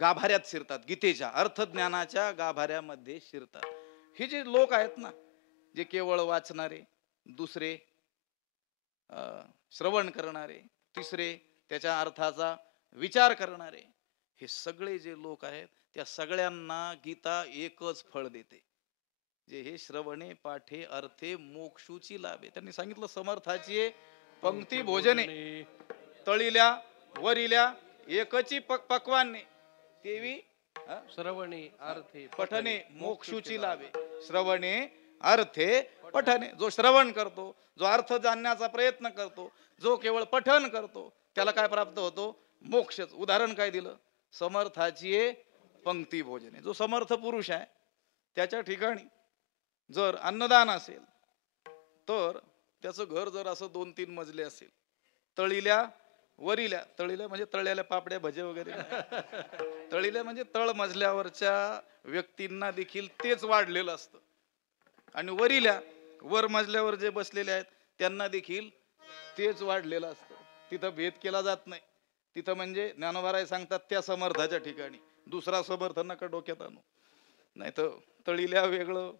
गाभाऱ्यात शिरतात, गीतेच्या अर्थज्ञानाच्या गाभाऱ्यामध्ये शिरतात. हे जे लोक आहेत ना, जे केवळ वाचणारे, दुसरे श्रवण करणारे, तिसरे त्याच्या अर्थाचा विचार करणारे, हे सगळे जे लोक आहेत त्या सगळ्यांना गीता एकच फळ देते, जे हे श्रवणे पाठे अर्थे मोक्षूची लाभे. त्यांनी सांगितलं समर्थाची पंक्ती भोजने तळील्या वरिल्या एकची पक्वाने तेवी श्रवणे अर्थे पठने मोक्षूची लाभे. श्रवणे अर्थे पठने. जो श्रवण करतो, जो अर्थ जाणण्याचा प्रयत्न करतो, जो केवळ पठन करतो, त्याला काय प्राप्त होतो? मोक्षच. उदाहरण काय दिलं? समर्थाची पंक्ती भोजने. जो समर्थ पुरुष आहे त्याच्या ठिकाणी जर अन्नदान असेल तर त्याचं घर जर असं 2-3 मजले असेल, तळील्या वरिल्या, तळील्या म्हणजे तळलेल्या पापड्या भजे वगैरे, तळील्या म्हणजे तळ मजल्यावरच्या व्यक्तींना देखील तेच वाढलेलं असतं, आणि वरिल्या वर मजल्यावर जे बसलेले आहेत त्यांना देखील तेच वाढलेलं असतं. तिथं भेद केला जात नाही. तिथं म्हणजे ज्ञानोबाराय सांगतात त्या समर्थाच्या ठिकाणी. दुसरा समर्थ नका डोक्यात आणू. नाही तर तळील्या वेगळं,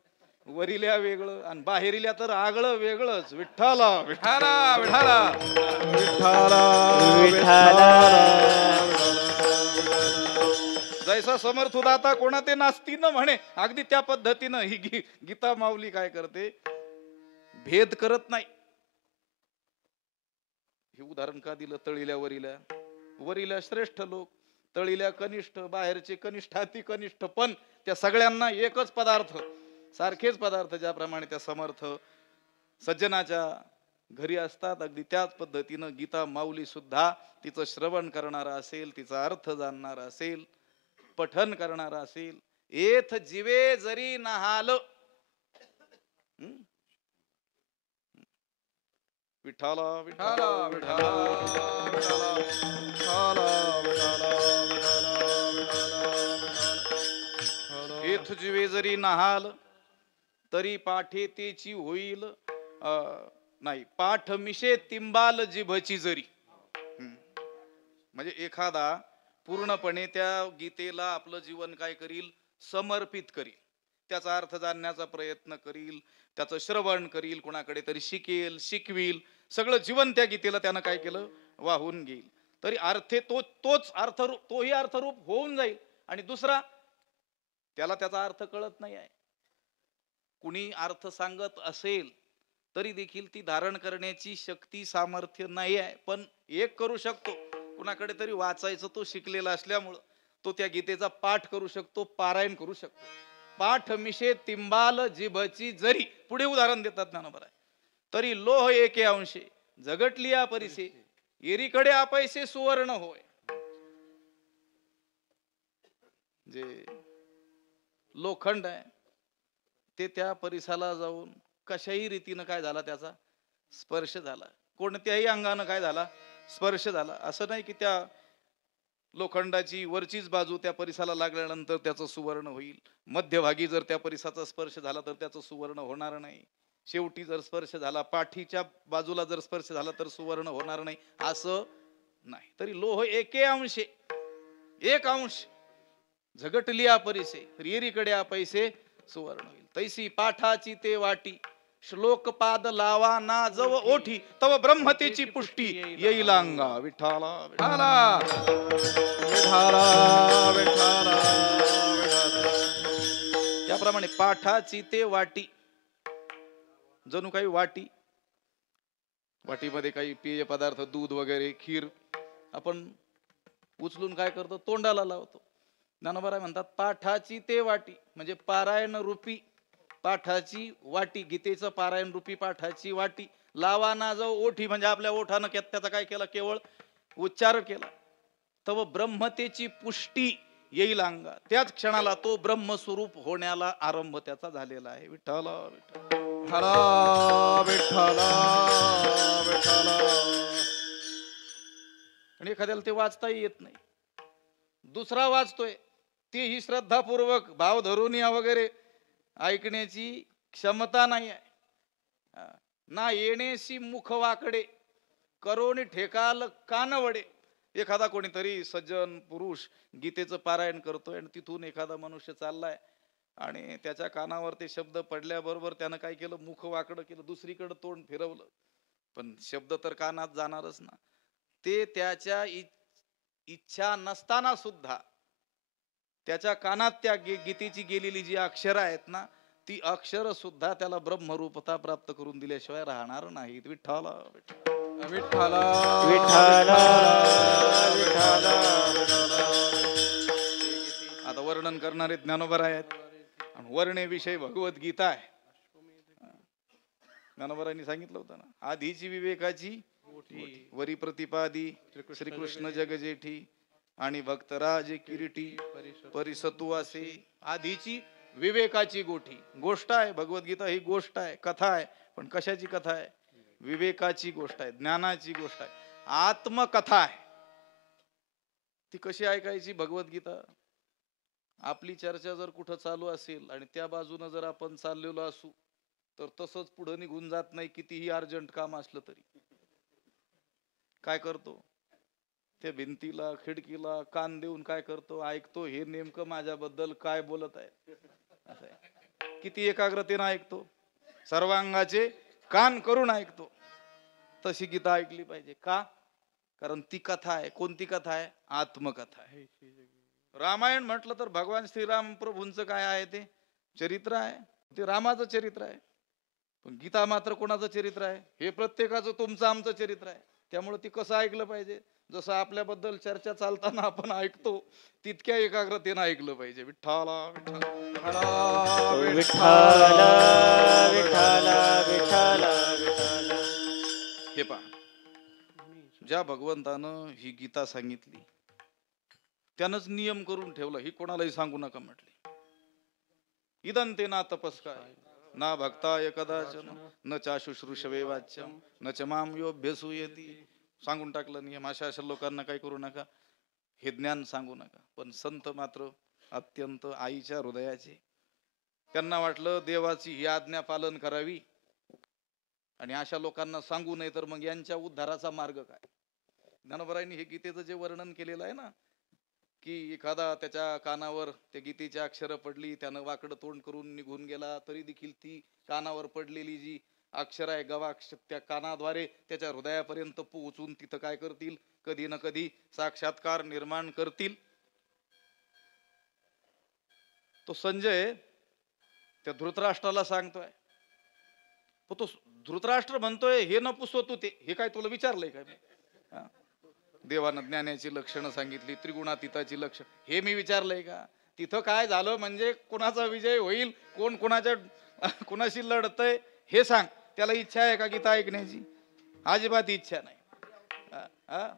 वरिल्या वेगळं, आणि बाहेरील्या तर आगळं वेगळंच. विठ्ठला विठ्ठला विठ्ठला जैसा समर्थ उदाता कोणा ते नास्ती न म्हणे, अगदी त्या पद्धतीनं ही गीता माऊली काय करते? भेद करत नाही. हे उदाहरण का दिलं? तळील्या वरिल्या. वरिल्या श्रेष्ठ लोक, तळील्या कनिष्ठ, बाहेरचे कनिष्ठ अति कनिष्ठ, पण त्या सगळ्यांना एकच पदार्थ, सारखेच पदार्थ ज्याप्रमाणे त्या समर्थ सज्जनाच्या घरी असतात, अगदी त्याच पद्धतीनं गीता माऊली सुद्धा तिचं श्रवण करणारा असेल, तिचा अर्थ जाणणारा असेल, पठन करणारा असेल. एथ जीवे जरी नहाल. विठाला विठाला विठाला एथ जीवे जरी नहाल तरी पाठे तेची होईल नाही, पाठ मिशे तिंबाल जिभची जरी. म्हणजे एखादा पूर्णपणे त्या गीतेला आपलं जीवन काय करील? समर्पित करील. त्याचा अर्थ जाणण्याचा प्रयत्न करील, त्याचं श्रवण करील, कोणाकडे तरी शिकेल, शिकविल, सगळं जीवन त्या गीतेला त्यानं काय केलं? वाहून घेईल. तरी अर्थे तोच अर्थरूप, तोही अर्थरूप होऊन जाईल. आणि दुसरा, त्याला त्याचा अर्थ कळत नाही आहे. कुणी अर्थ सांगत असेल तरी देखील ती धारण करण्याची शक्ती, सामर्थ्य नाही आहे. पण एक करू शकतो, कुणाकडे तरी वाचायचं, तो शिकलेला असल्यामुळं तो त्या गीतेचा पाठ करू शकतो, पारायण करू शकतो. पाठ मिशे तिंबाल जिभची जरी. पुढे उदाहरण देतात ज्ञानोबराय. तरी लोह एके अंशे जगटलिया परिसे एरीकडे आपैसे सुवर्ण होय. जे लोखंड आहे ते त्या परिसाला जाऊन कशाही रीतीनं काय झाला? त्याचा स्पर्श झाला. कोणत्याही अंगानं काय झाला? स्पर्श झाला. असं नाही की त्या लोखंडाची वरचीच बाजू त्या परिसाला लागल्यानंतर त्याचं सुवर्ण होईल. मध्यभागी जर त्या परिसाचा स्पर्श झाला तर त्याचं सुवर्ण होणार नाही. शेवटी जर स्पर्श झाला, पाठीच्या बाजूला जर स्पर्श झाला तर सुवर्ण होणार नाही असं नाही. तरी लोह एके अंशे, एक अंश झगटली परिसे, तर येरीकडे पैसे सुवर्ण होईल. तैसी पाठाची ते वाटी, श्लोक पाद लावा ना जव ओठी, तव ब्रह्मतेची पुष्टी येईल अंगा. विठाला विठाला विठाला विठाला. त्याप्रमाणे पाठाची ते वाटी, जणू काही वाटी, वाटीमध्ये काही पेय पदार्थ, दूध वगैरे, खीर आपण उचलून काय करतो, तोंडाला लावतो. ज्ञानोबा म्हणतात पाठाची ते वाटी, म्हणजे पारायण रूपी पाठाची वाटी, गीतेचं पारायण रूपी पाठाची वाटी. लावा ना जाऊ ओठी, म्हणजे आपल्या ओठानं त्याचा काय केला, केवळ उच्चार केला. तव ब्रह्मतेची पुष्टी येईल अंगा, त्याच क्षणाला तो ब्रह्मस्वरूप होण्याला आरंभ त्याचा झालेला आहे. विठ्ठला विठ्ठला विठाला विठाला. आणि एखाद्याला ते वाचताही येत नाही, दुसरा वाचतोय, तेही श्रद्धापूर्वक भाव धरून या वगैरे ऐकण्याची क्षमता नाही आहे. ना येणेशी मुख वाकडे, करोनी ठेकाल कानवडे. एखादा कोणीतरी सज्जन पुरुष गीतेचं पारायण करतोय आणि तिथून एखादा मनुष्य चाललाय आणि त्याच्या कानावर ते शब्द पडल्याबरोबर त्यानं काय केलं, मुख वाकडं केलं, दुसरीकडे तोंड फिरवलं, पण शब्द तर कानात जाणारच ना. ते त्याच्या इच्छा नसताना सुद्धा त्याच्या कानात त्या गीतेची गेलेली जी अक्षरं आहेत ना, ती अक्षर सुद्धा त्याला ब्रह्मरूपता प्राप्त करून दिल्याशिवाय राहणार नाहीत. विठ्ठला विठाला विठाला विठाला. आता वर्णन करणारे ज्ञानोबा आहेत आणि वर्णेविषयी भगवद्गीता आहे. ज्ञानोबांनी सांगितलं होतं ना, आधीची विवेकाची वरी प्रतिपादी, श्रीकृष्ण जगजेठी आणि भक्तराज किरीटी परिसतु असे. आधीची विवेकाची गोठी, गोष्ट आहे भगवद्गीता, ही गोष्ट आहे, कथा आहे. पण कशाची कथा आहे, विवेकाची गोष्ट आहे, ज्ञानाची गोष्ट आहे, आत्मकथा आहे. ती कशी ऐकायची भगवद्गीता, आपली चर्चा जर कुठं चालू असेल आणि त्या बाजूने जर आपण चाललेलो असू तर तसंच पुढे निघून जात नाही, कितीही अर्जंट काम असलं तरी. काय करतो, त्या भिंतीला खिडकीला कान देऊन काय करतो, ऐकतो हे नेमकं माझ्याबद्दल काय बोलत आहे. किती एकाग्रतेनं ऐकतो, सर्वांगाचे कान करून ऐकतो. तशी गीता ऐकली पाहिजे. का, कारण ती कथा आहे. कोणती कथा आहे, आत्मकथा आहे. रामायण म्हटलं तर भगवान श्रीराम प्रभूंचं काय आहे, ते चरित्र आहे, ते रामाचं चरित्र आहे. पण गीता मात्र कोणाचं चरित्र आहे, हे प्रत्येकाचं तुमचं आमचं चरित्र आहे. त्यामुळे ती कसं ऐकलं पाहिजे, जसं आपल्याबद्दल चर्चा चालताना आपण ऐकतो तितक्या एकाग्रतेनं ऐकलं पाहिजे. विठ्ठला विठ्ठला विठाला विठाला विठाला विठाला. हे पहा, ज्या भगवंतानं ही गीता सांगितली त्यानंच नियम करून ठेवला, ही कोणालाही सांगू नका म्हटले. इदंते ना तपस्कार ना भक्ताय कदाचन न चाशुश्रूषवे वाच्यम न च माम योभ्यसूयती. सांगून टाकलं नियम. अशा लोकांना काय करू नका, हे ज्ञान सांगू नका. पण संत मात्र अत्यंत आईच्या हृदयाचे. त्यांना वाटलं देवाची ही आज्ञा पालन करावी आणि अशा लोकांना सांगू नये तर मग यांच्या उद्धाराचा मार्ग काय. ज्ञानोबांनी हे गीतेचं जे वर्णन केलेलं आहे ना, की एखादा त्याच्या कानावर त्या गीतेची अक्षरं पडली, त्यानं वाकडं तोंड करून निघून गेला, तरी देखील ती कानावर पडलेली जी अक्षर आहे, गवाक्षर, त्या कानाद्वारे त्याच्या हृदयापर्यंत पोहोचून तिथं काय करतील, कधी ना कधी साक्षात्कार निर्माण करतील. तो संजय त्या धृतराष्ट्राला सांगतोय, तो धृतराष्ट्र म्हणतोय हे न पुसतो तू ते, हे काय तुला विचारलंय काय मी? देवानं ज्ञानाची लक्षणं सांगितली, त्रिगुणातीताची लक्षण, हे मी विचारलंय का? तिथं काय झालं म्हणजे कोणाचा विजय होईल, कोण कोणाशी लढतय हे सांग. त्याला इच्छा आहे का गीता ऐकण्याची? अजिबात इच्छा नाही.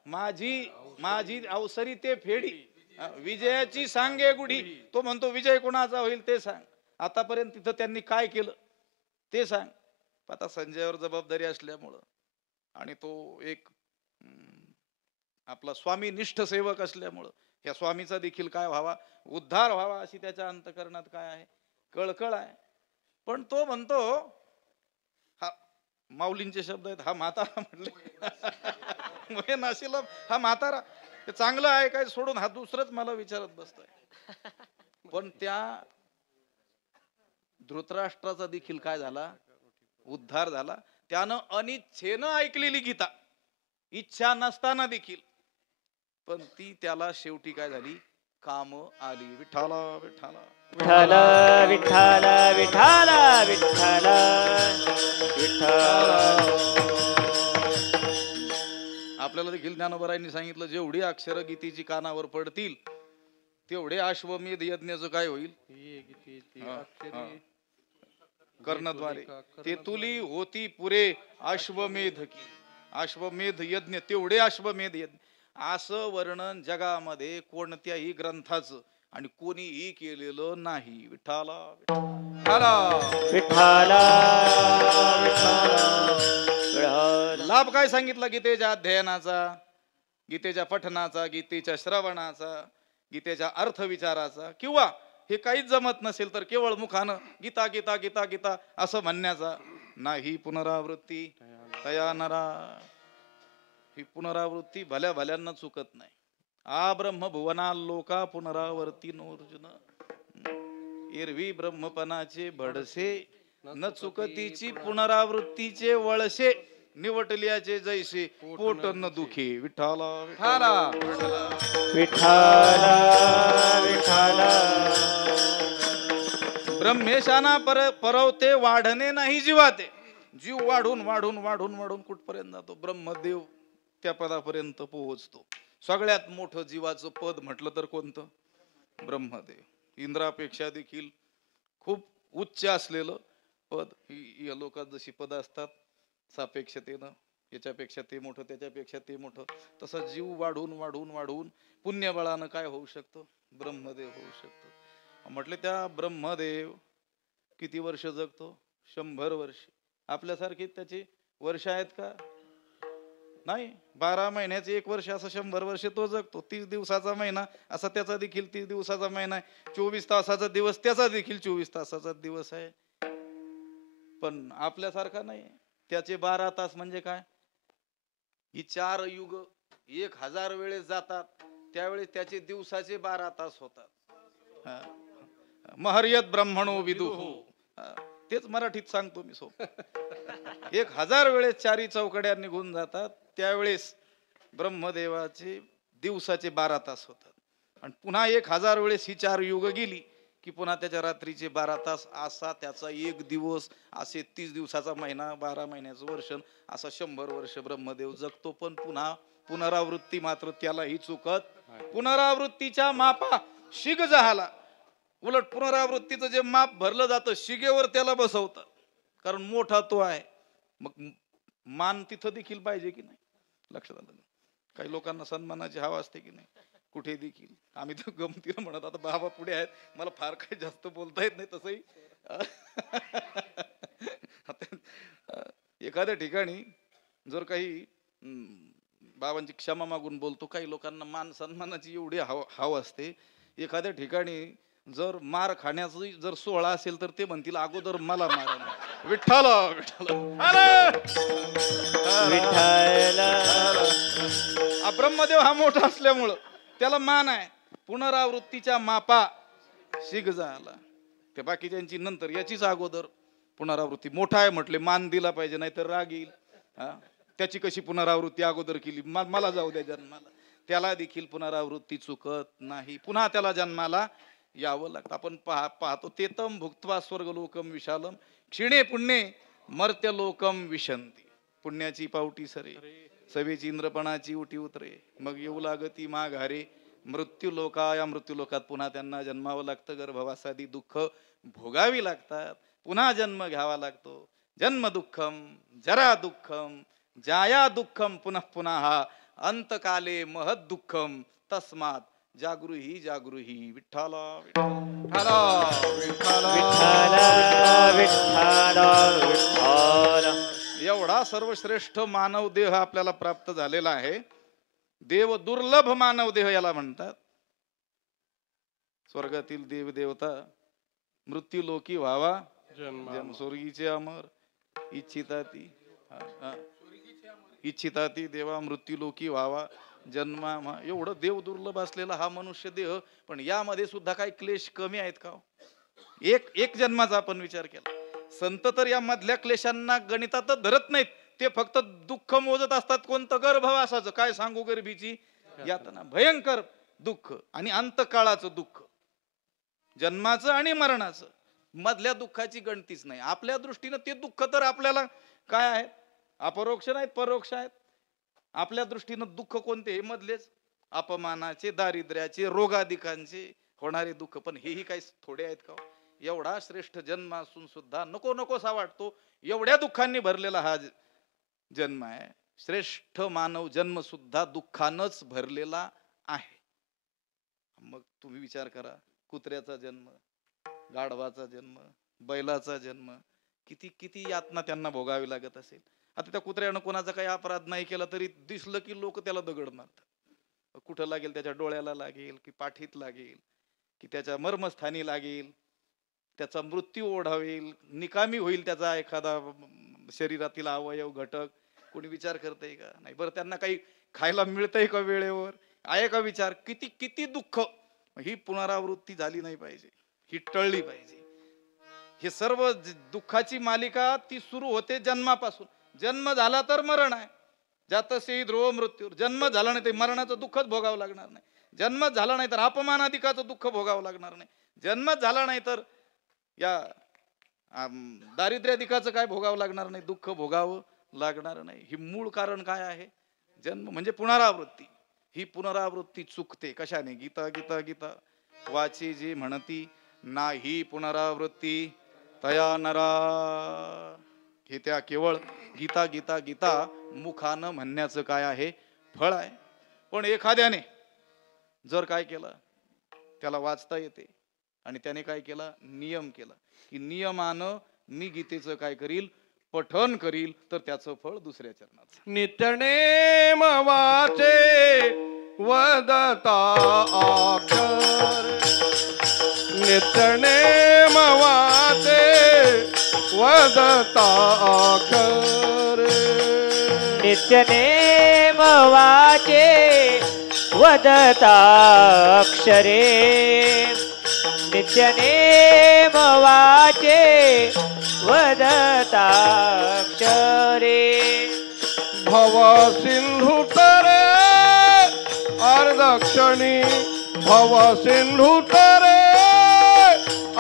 माझी अवसरी ते फेडी, विजयाची सांगे गुढी. तो म्हणतो विजय कोणाचा होईल ते सांग, आतापर्यंत तिथं त्यांनी काय केलं ते सांग. आता संजयावर जबाबदारी असल्यामुळं आणि तो एक आपला स्वामी निष्ठ सेवक असल्यामुळं ह्या स्वामीचा देखील काय व्हावा, उद्धार व्हावा अशी त्याच्या अंतकरणात काय आहे, कळकळ आहे. पण तो म्हणतो माऊलींचे शब्द आहेत, हा म्हातारा म्हटले. मग नाशिला हा म्हातारा हे चांगलं आहे काय सोडून हा दुसरंच मला विचारत बसतोय. पण त्या धृतराष्ट्राचा देखील काय झाला, उद्धार झाला. त्यानं अनिच्छेनं ऐकलेली गीता, इच्छा नसताना देखील, पण ती त्याला शेवटी काय झाली, काम आली. विठ्ठला विठ्ठला विठ्ठल विठ्ठल विठ्ठल विठ्ठल विठ्ठल. आपल्याला देखील ज्ञानोबरायांनी सांगितलं, जेवढी अक्षर गीतेची कानावर पडतील तेवढे अश्वमेध यज्ञाचं काय होईल, कर्णद्वारे ते तुली होती पुरे अश्वमेध की. अश्वमेध यज्ञ, तेवढे अश्वमेध यज्ञ, असं वर्णन जगामध्ये कोणत्याही ग्रंथाचं आणि कोणीही केलेलं नाही. विठ्ठला विठ्ठल लाभ काय सांगितला गीतेच्या अध्ययनाचा, गीतेच्या पठनाचा, गीतेच्या श्रवणाचा, गीतेच्या अर्थ विचाराचा, किंवा हे काहीच जमत नसेल तर केवळ मुखानं गीता गीता गीता गीता असं म्हणण्याचा नाही. पुनरावृत्ती तया नरा, ही पुनरावृत्ती भल्या भल्यांना चुकत नाही. आ ब्रह्म भुवना लोका पुनरावर्ती नोर्जुन. एरवी ब्रह्मपणाचे भडसे न चुकतीची पुनरावृत्तीचे वळसे. निवटल्याचे जैसे पोट न दुखे. विठ्ठला विठ्ठला विठ्ठल विठ्ठल. ब्रह्मेशाना परवते वाढणे नाही जीवाते. जीव वाढून वाढून वाढून वाढून कुठपर्यंत जातो, ब्रह्मदेव त्या पदापर्यंत पोहोचतो. सगळ्यात मोठं जीवाचं पद म्हटलं तर कोणतं, ब्रह्मदेव. इंद्रापेक्षा देखील खूप उच्च असलेलं पद. या लोकात जशी पद असतात सापेक्षतेनं, याच्यापेक्षा ते मोठं, त्याच्यापेक्षा ते मोठं, तसं जीव वाढून वाढून वाढून पुण्यबळानं काय होऊ शकतो, ब्रह्मदेव होऊ शकतो. म्हटले त्या ब्रह्मदेव किती वर्ष जगतो, 100 वर्ष. आपल्यासारखी त्याची वर्ष आहेत का, नाही. 12 महिन्याचे 1 वर्ष असं 100 वर्ष तो जगतो. 30 दिवसाचा महिना असा त्याचा देखील 30 दिवसाचा महिना आहे. 24 तासाचा दिवस त्याचा देखील 24 तासाचा दिवस आहे. पण आपल्यासारखा नाही. त्याचे 12 तास म्हणजे काय, ही 4 युग 1000 वेळेस जातात, त्यावेळेस त्याचे दिवसाचे 12 तास होतात. महर्यत ब्रह्मणो विदुः, तेच मराठीत सांगतो मी सोप. 1000 वेळेस 4 चौकड्या निघून जातात, त्यावेळेस ब्रह्मदेवाचे दिवसाचे 12 तास होतात. आणि पुन्हा 1000 वेळेस ही 4 युग गेली की पुन्हा त्याच्या रात्रीचे 12 तास. असा त्याचा 1 दिवस, असे 30 दिवसाचा महिना, 12 महिन्याचं वर्ष, असा 100 वर्ष ब्रह्मदेव जगतो. पण पुन्हा पुनरावृत्ती मात्र त्यालाही चुकत. पुनरावृत्तीच्या मापा शिग झाला. उलट पुनरावृत्तीचं जे माप भरलं जातं शिगेवर त्याला बसवतात, कारण मोठा तो आहे. मग मान तिथं देखील पाहिजे की नाही, लक्षात आलं. काही लोकांना सन्मानाची हवा असते की नाही, कुठे देखील. आम्ही तर गमतीला म्हणत, आता बाबा पुढे आहेत, मला फार काही जास्त बोलता येत नाही तसंही. एखाद्या ठिकाणी जर काही बाबांची क्षमा मागून बोलतो, काही लोकांना मान सन्मानाची एवढी हवा असते. एखाद्या ठिकाणी जर मार खाण्याचा जर सोहळा असेल तर ते म्हणतील अगोदर मला मारा. विठ्ठल विठ्ठल ब्रह्मदेव हा मोठा असल्यामुळं त्याला मान आहे. पुनरावृत्तीच्या मापा शिग झाला. ते बाकीच्यांची नंतर, याचीच अगोदर पुनरावृत्ती. मोठा आहे म्हटले मान दिला पाहिजे, नाही तर राग येईल. त्याची कशी पुनरावृत्ती अगोदर केली, मला जाऊ द्या जन्माला. त्याला देखील पुनरावृत्ती चुकत नाही, पुन्हा त्याला जन्माला यावं लागतं. आपण पाहतो, तेतम भुक्त्वा स्वर्ग लोकम विशालम क्षिणे पुण्ये मर्त्य लोकम विशंती. पुण्याची पावटी सरे, सवेची इंद्रपणाची उटी उतरे, मग येऊ लागती माघारे मृत्यू लोका. या मृत्यू लोकात पुन्हा त्यांना जन्मावं लागतं. गर्भवासादी दुःख भोगावी लागतात, पुन्हा जन्म घ्यावा लागतो. जन्म दुःखम जरा दुःखम जाया दुःखम पुनः पुन्हा अंतकाले महद दुःखम तस्मात जागृही जागृही. विठ्ठला विठ्ठला विठ्ठला विठ्ठला. एवढा सर्वश्रेष्ठ मानव देह आपल्याला प्राप्त झालेला आहे. देव दुर्लभ मानव देह याला म्हणतात. स्वर्गातील देव देवता मृत्यू लोकी व्हावा जन्म, स्वर्गीचे अमर इच्छिता ती इच्छिता ती देवा मृत्यू लोकी व्हावा जन्मा एवढं देव दुर्लभ असलेला हा मनुष्य देह, पण यामध्ये सुद्धा काही क्लेश कमी आहेत का? एक जन्माचा आपण विचार केला, संत तर या मधल्या क्लेशांना गणितातच धरत नाहीत, ते फक्त दुःख मोजत असतात. कोणतं? गर्भवासाचं. काय सांगू, गर्भीची यातना, भयंकर दुःख आणि अंतकाळाचं दुःख, जन्माचं आणि मरणाचं. मधल्या दुःखाची गणतीच नाही. आपल्या दृष्टीनं ते दुःख तर आपल्याला काय आहेत? अपरोक्ष नाहीत, परोक्ष आहेत. आपल्या दृष्टीनं दुःख कोणते? हे मधलेच, अपमानाचे, दारिद्र्याचे, रोगाधिकांचे होणारे दुःख. पण हेही काही थोडे आहेत का? एवढा श्रेष्ठ जन्म असून सुद्धा नको नकोसा वाटतो. एवढ्या दुःखांनी भरलेला हा जन्म आहे. श्रेष्ठ मानव जन्म सुद्धा दुःखानच भरलेला आहे. मग तुम्ही विचार करा, कुत्र्याचा जन्म, गाढवाचा जन्म, बैलाचा जन्म, किती किती यातना त्यांना भोगावी लागत असेल. आता त्या कुत्र्यानं कोणाचा काही अपराध नाही केला तरी दिसलं की लोक त्याला दगड मारतात. कुठं लागेल? त्याच्या डोळ्याला लागेल की पाठीत लागेल की त्याच्या मर्मस्थानी लागेल, त्याचा मृत्यू ओढावेल, निकामी होईल त्याचा एखादा शरीरातील अवयव घटक. कोणी विचार करतंय का? नाही. बरं, त्यांना काही खायला मिळतंय का वेळेवर? आहे का विचार? किती किती दुःख. ही पुनरावृत्ती झाली नाही पाहिजे, ही टळली पाहिजे. हे सर्व दुःखाची मालिका ती सुरू होते जन्मापासून. जन्म झाला तर मरण आहे, जातसे ध्रुव मृत्यू. जन्म झाला नाही तर मरणाचं दुःखच भोगावं लागणार नाही. जन्म झाला नाही तर अपमानाधिकाचं दुःख भोगावं लागणार नाही. जन्म झाला नाही तर या दारिद्र्याधिकाचं काय भोगावं लागणार नाही, दुःख भोगावं लागणार नाही. ही मूळ कारण काय आहे? जन्म म्हणजे पुनरावृत्ती. ही पुनरावृत्ती चुकते कशाने? गीता गीता गीता वाची जी म्हणती, नाही पुनरावृत्ती तया नरा. हे त्या केवळ गीता गीता गीता मुखानं म्हणण्याचं काय आहे? फळ आहे. पण एखाद्याने जर काय केलं, त्याला वाचता येते आणि त्याने काय केलं? नियम केला की नियमानं मी गीतेचं काय करील? पठन करील, तर त्याचं फळ दुसऱ्या चरणाचं. नित्यनेम वाचे वदता अक्षर, नित्यनेम वाचे वदता अक्षर, नित्यनेम वाचे वदताक्षरे, नित्यनेम वाचे वदताक्षरे. भव सिंधु तरे अर्धक्षणी, भव सिंधु तरे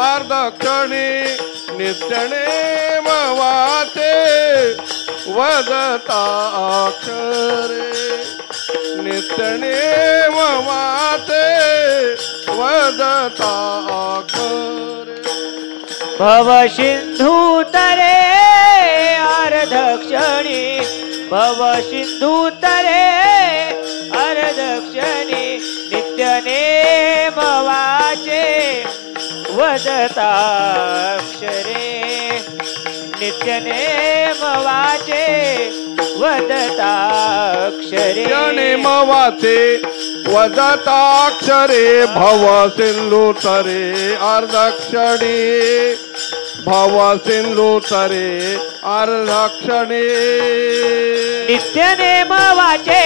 अर्धक्षणी, नित्यनेम वाचे वदता अक्षरे, नित्यनेम वाचे वदता अक्षरे. भव सिंधू तरे अर्धक्षणी, भव सिंधू तरे अर्धक्षणी, नित्यनेम वाचे वदताक्षरे, नित्यनेम वाचे वदताक्षरे. नित्यनेम वाचे वदताक्षरे, भव सिंधु तरे अर्धक्षणी, भव सिंधु तरे अर्धक्षणी, नित्यनेम वाचे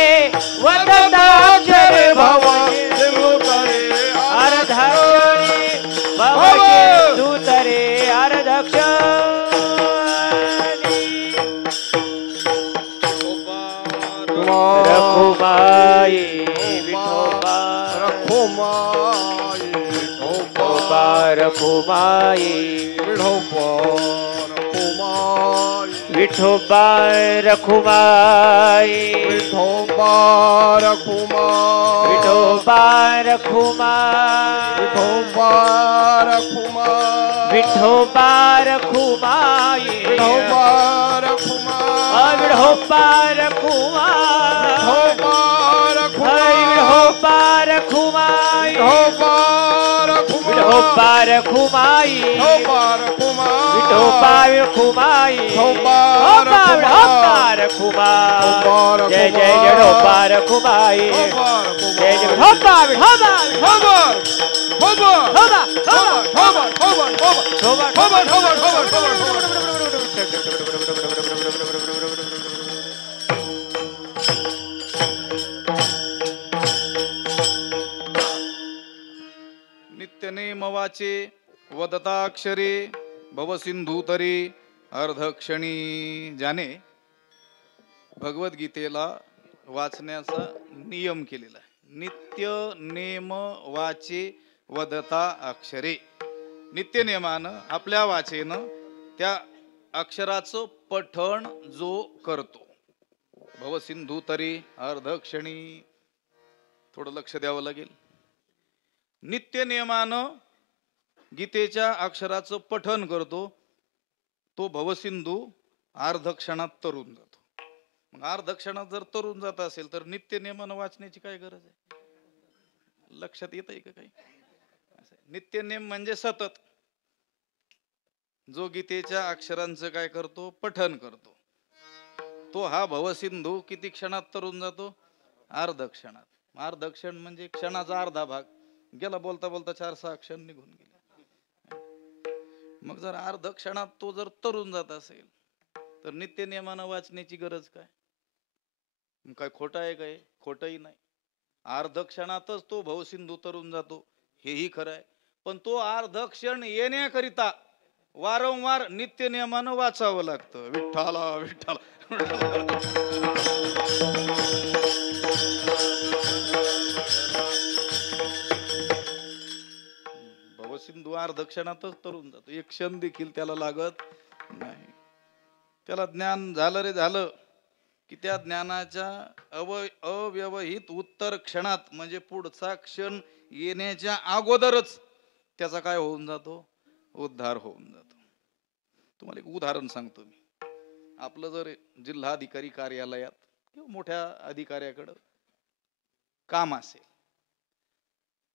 वदताक्षरे, भव सिंधु तरे अर्धक्षणी, भव सिंधु तरे अर्धक्षणी. रखुमाई विठोबा, रखुमाई विठोबा, रखुमाई विठोबा, रखुमाई विठोबा, रखुमाई विठोबा, रखुमाई विठोबा, रखुमाई विठोबा, रखुमाई विठोबा, रखुमाई विठोबा, रखुमाई विठोबा, रखुमाई विठोबा, रखुमाई विठोबा, रखुमाई विठोबा, रखुमाई विठोबा, रखुमाई विठोबा, विठोबा, रखुमाई. जय जय विठोबा, रखुमाई. जय जय विठोबा, विठोबा, विठोबा, विठोबा, विठोबा, विठोबा. वाचे वदताक्षरे भवसिंधुतरे अर्धक्षणी. ज्याने भगवद्गीतेला वाचण्याचा नियम केलेला आहे. नित्य नेम वाचे वदता अक्षरे. नित्य नेमानं आपल्या वाचेनं त्या अक्षराचं पठण जो करतो. भवसिंधुतरे अर्धक्षणी. थोडं लक्ष द्यावं लागेल. नित्य नियमानं गीतेच्या अक्षराचं पठन करतो तो भवसिंधू अर्धक्षणात तरून जातो. मग अर्धक्षणात जर तरून जात असेल तर नित्य नियमानं वाचण्याची काय गरज आहे? लक्षात येत आहे का काही? नित्य नियम म्हणजे सतत जो गीतेच्या अक्षरांचं काय करतो? पठन करतो. तो हा भवसिंधू किती क्षणात तरून जातो? अर्धक्षणात. अर्धक्षण म्हणजे क्षणाचा अर्धा भाग गेला. बोलता बोलता 4-6 क्षण निघून गेले. मग जर अर्धक्षणात तो जर तरून जात असेल तर नित्य नियमानं वाचण्याची गरज काय? काय खोटं आहे? काय खोटंही नाही. अर्धक्षणातच तो भवसिंधू तरून जातो हेही खरं आहे. पण तो अर्धक्षण येण्याकरिता वारंवार नित्य नियमानं वाचावं लागतं. विठ्ठला विठ्ठला. भवसिंधू अर्धक्षणातच तरून जातो. एक क्षण देखील त्याला लागत नाही. त्याला ज्ञान झालं रे झालं की त्या ज्ञानाच्या अव्यवहित उत्तर क्षणात म्हणजे पुढचा क्षण येण्याच्या अगोदरच त्याचा काय होऊन जातो? उद्धार होऊन जातो. तुम्हाला एक उदाहरण सांगतो मी. आपलं जर जिल्हाधिकारी कार्यालयात किंवा मोठ्या अधिकाऱ्याकडं काम असेल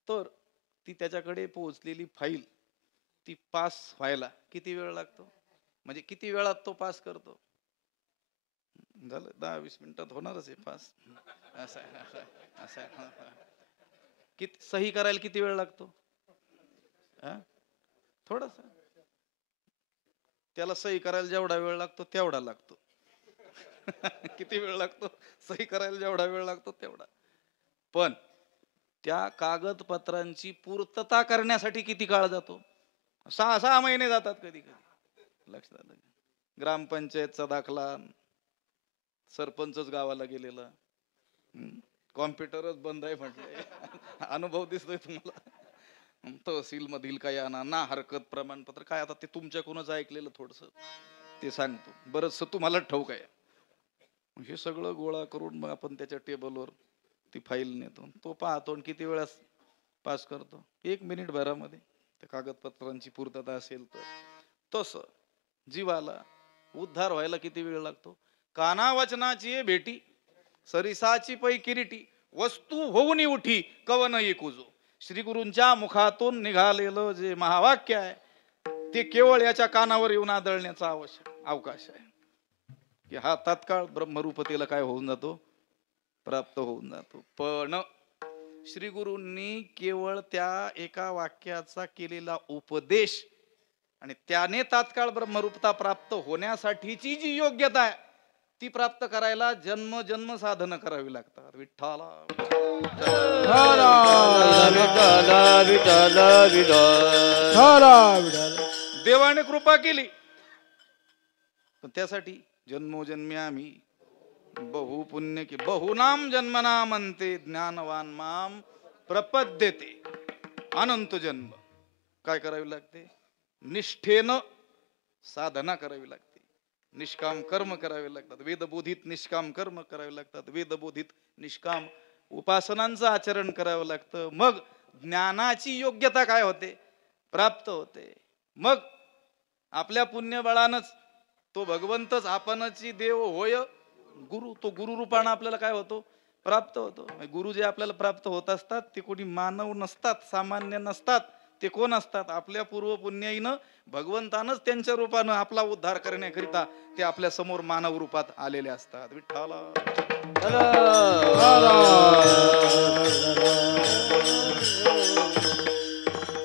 तर ती त्याच्याकडे पोहोचलेली फाईल ती पास व्हायला किती वेळ लागतो? म्हणजे किती वेळात तो पास करतो? झालं 10-20 मिनिटात होणारच आहे पास. असं किती सही करायला किती वेळ लागतो? थोडासा. त्याला सही करायला जेवढा वेळ लागतो तेवढा लागतो. किती वेळ लागतो? सही करायला जेवढा वेळ लागतो तेवढा. पण त्या कागदपत्रांची पूर्तता करण्यासाठी किती काळ जातो? 6 महिने जातात कधी कधी. लक्षात आलं? ग्रामपंचायतचा दाखला, सरपंचच गावाला गेलेला, कॉम्प्युटरच बंद आहे म्हटलंय. अनुभव दिसतोय तुम्हाला? तहसील मधील काय आणा ना हरकत प्रमाणपत्र काय. आता ते तुमच्याकडूनच ऐकलेलं थोडस ते सांगतो. बरंच तुम्हाला ठाऊक आहे. हे सगळं गोळा करून मग आपण त्याच्या टेबलवर ती फाईल नेतो. तो पाहतो आणि किती वेळा पास करतो? 1 मिनिट भरामध्ये. त्या कागदपत्रांची पूर्तता असेल तर. तसं जीवाला उद्धार व्हायला किती वेळ लागतो? काना वचनाची भेटी सरिसाची पै किरीटी वस्तू होऊन उठी कवन एकूजो. श्री गुरूंच्या मुखातून निघालेलं जे महावाक्य आहे ते केवळ याच्या कानावर येऊन आदळण्याचा अवकाश आहे की हा तात्काळ ब्रह्मरूपतेला काय होऊन जातो? प्राप्त होऊन जातो. पण श्री गुरूंनी केवळ त्या एका वाक्याचा केलेला उपदेश आणि त्याने तात्काळ ब्रह्मरूपता प्राप्त होण्यासाठीची जी योग्यता आहे ती प्राप्त करायला जन्म जन्म साधन करावी लागतात. विठ्ठला देवाने कृपा केली पण त्यासाठी जन्मोजन्मी आम्ही बहु पुण्य की बहुनाम जन्मना म्हणते ज्ञानवान माम प्रपद्यते. अनंत जन्म काय करावी लागते? निष्ठेनं साधना करावी लागते. निष्काम कर्म करावे लागतात. वेदबोधित निष्काम कर्म करावे लागतात. वेदबोधित निष्काम उपासनांचं आचरण करावं लागतं. मग ज्ञानाची योग्यता काय होते? प्राप्त होते. मग आपल्या पुण्यबळानच तो भगवंतच आपणची देव होय गुरु. तो गुरु रूपानं आपल्याला काय होतो? प्राप्त होतो. गुरु जे आपल्याला प्राप्त होत असतात ते कोणी मानव नसतात, सामान्य नसतात. ते कोण असतात? आपल्या पूर्व पुण्याईनं भगवंतानच त्यांच्या रूपानं आपला उद्धार करण्याकरिता ते आपल्या समोर मानव रूपात आलेले असतात. विठ्ठला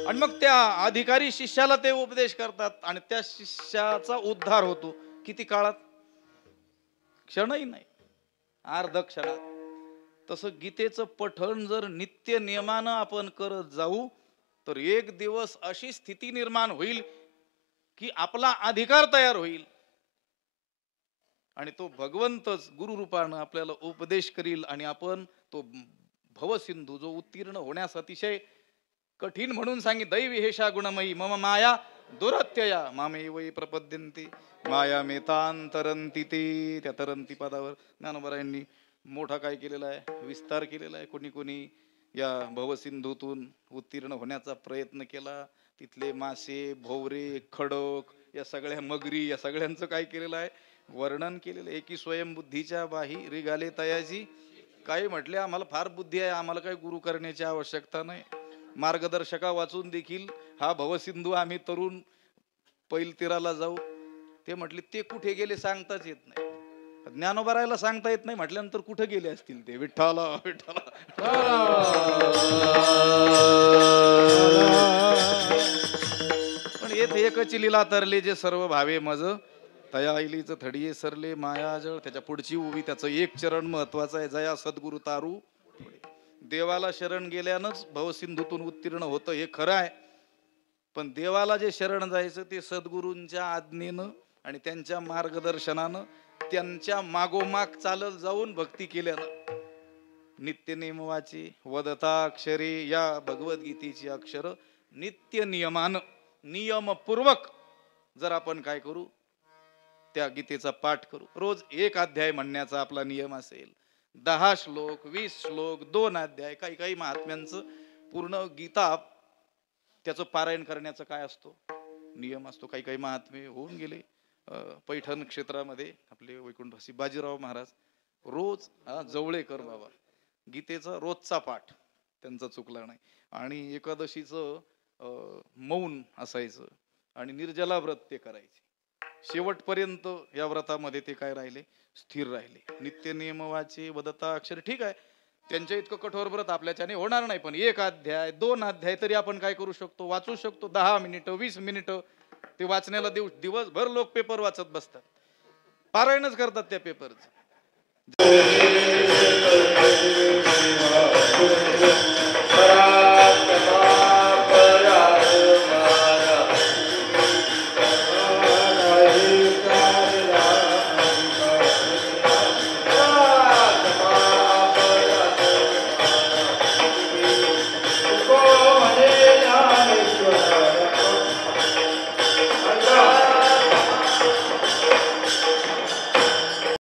आणि मग त्या अधिकारी शिष्याला ते उपदेश करतात आणि त्या शिष्याचा उद्धार होतो. किती काळात? क्षणही नाही, अर्ध क्षणात. तसं गीतेचं पठण जर नित्य नियमानं आपण करत जाऊ तर एक दिवस अशी स्थिती निर्माण होईल की आपला अधिकार तयार होईल आणि तो भगवंतच गुरु रूपानं आपल्याला उपदेश करील आणि आपण तो भवसिंधू जो उत्तीर्ण होण्यास अतिशय कठीण म्हणून सांगित दैवी हेषा गुणमयी मम माया दुरत्यया मामे वै प्रपद्यंती माया मेतांतरंती ते त्या तरंती पदावर ज्ञानोबरायांनी मोठा काय केलेला आहे, विस्तार केलेला आहे. कोणी कोणी या भवसिंधूतून उत्तीर्ण होण्याचा प्रयत्न केला. तिथले मासे, भोवरे, खडक, या सगळ्या मगरी, या सगळ्यांचं काय केलेलं आहे, वर्णन केलेलं आहे की स्वयंबुद्धीच्या बाही रिगाले तयाजी. काही म्हटले आम्हाला फार बुद्धी आहे, आम्हाला काही गुरु करण्याची आवश्यकता नाही. मार्गदर्शका वाचून देखील हा भवसिंधू आम्ही तरुण पैल तीराला जाऊ. ते म्हटले ते कुठे गेले सांगताच येत नाही. ज्ञानोबरायला सांगता येत नाही म्हटल्यानंतर कुठे गेले असतील ते. विठ्ठला विठ्ठला. पण येत एकच लीला तरले जे सर्व भावे मज तया इलीच थडिये सरले मायाजळ. त्याच्या पुढची उभी त्याचं एक चरण महत्वाचं आहे, जया सद्गुरु तारू. देवाला शरण गेल्यानंच भवसिंधूतून उत्तीर्ण होतं हे खरं आहे. पण देवाला जे शरण जायचं ते सद्गुरूंच्या आज्ञेनं आणि त्यांच्या मार्गदर्शनानं, त्यांच्या मागोमाग चालत जाऊन भक्ती केल्यानं. नित्य नेमवाची वदताक्षरे या भगवद्गीतेची अक्षर नित्य नियमानं नियमपूर्वक जर आपण काय करू, त्या गीतेचा पाठ करू. रोज एक अध्याय म्हणण्याचा आपला नियम असेल. 10 श्लोक, 20 श्लोक, 2 अध्याय, काही काही महात्म्यांचं पूर्ण गीता त्याचं पारायण करण्याचा काय असतो, नियम असतो. काही काही महात्मे होऊन गेले. पैठण क्षेत्रामध्ये आपले वैकुंठवासी बाजीराव महाराज रोज जवळेकर बाबा गीतेचा रोजचा पाठ त्यांचा चुकला नाही. आणि एकादशीचं मौन असायचं आणि निर्जला व्रत ते करायचे. शेवटपर्यंत या व्रतामध्ये ते काय राहिले, स्थिर राहिले. नित्य नियमवाचे वदता अक्षर. ठीक आहे, त्यांच्या इतकं कठोर व्रत आपल्याच्याने होणार नाही, पण 1 अध्याय 2 अध्याय तरी आपण काय करू शकतो, वाचू शकतो. 10 मिनिटं 20 मिनिटं ते वाचण्याला दिवसभर लोक पेपर वाचत बसतात, पारायणच करतात त्या पेपरचं.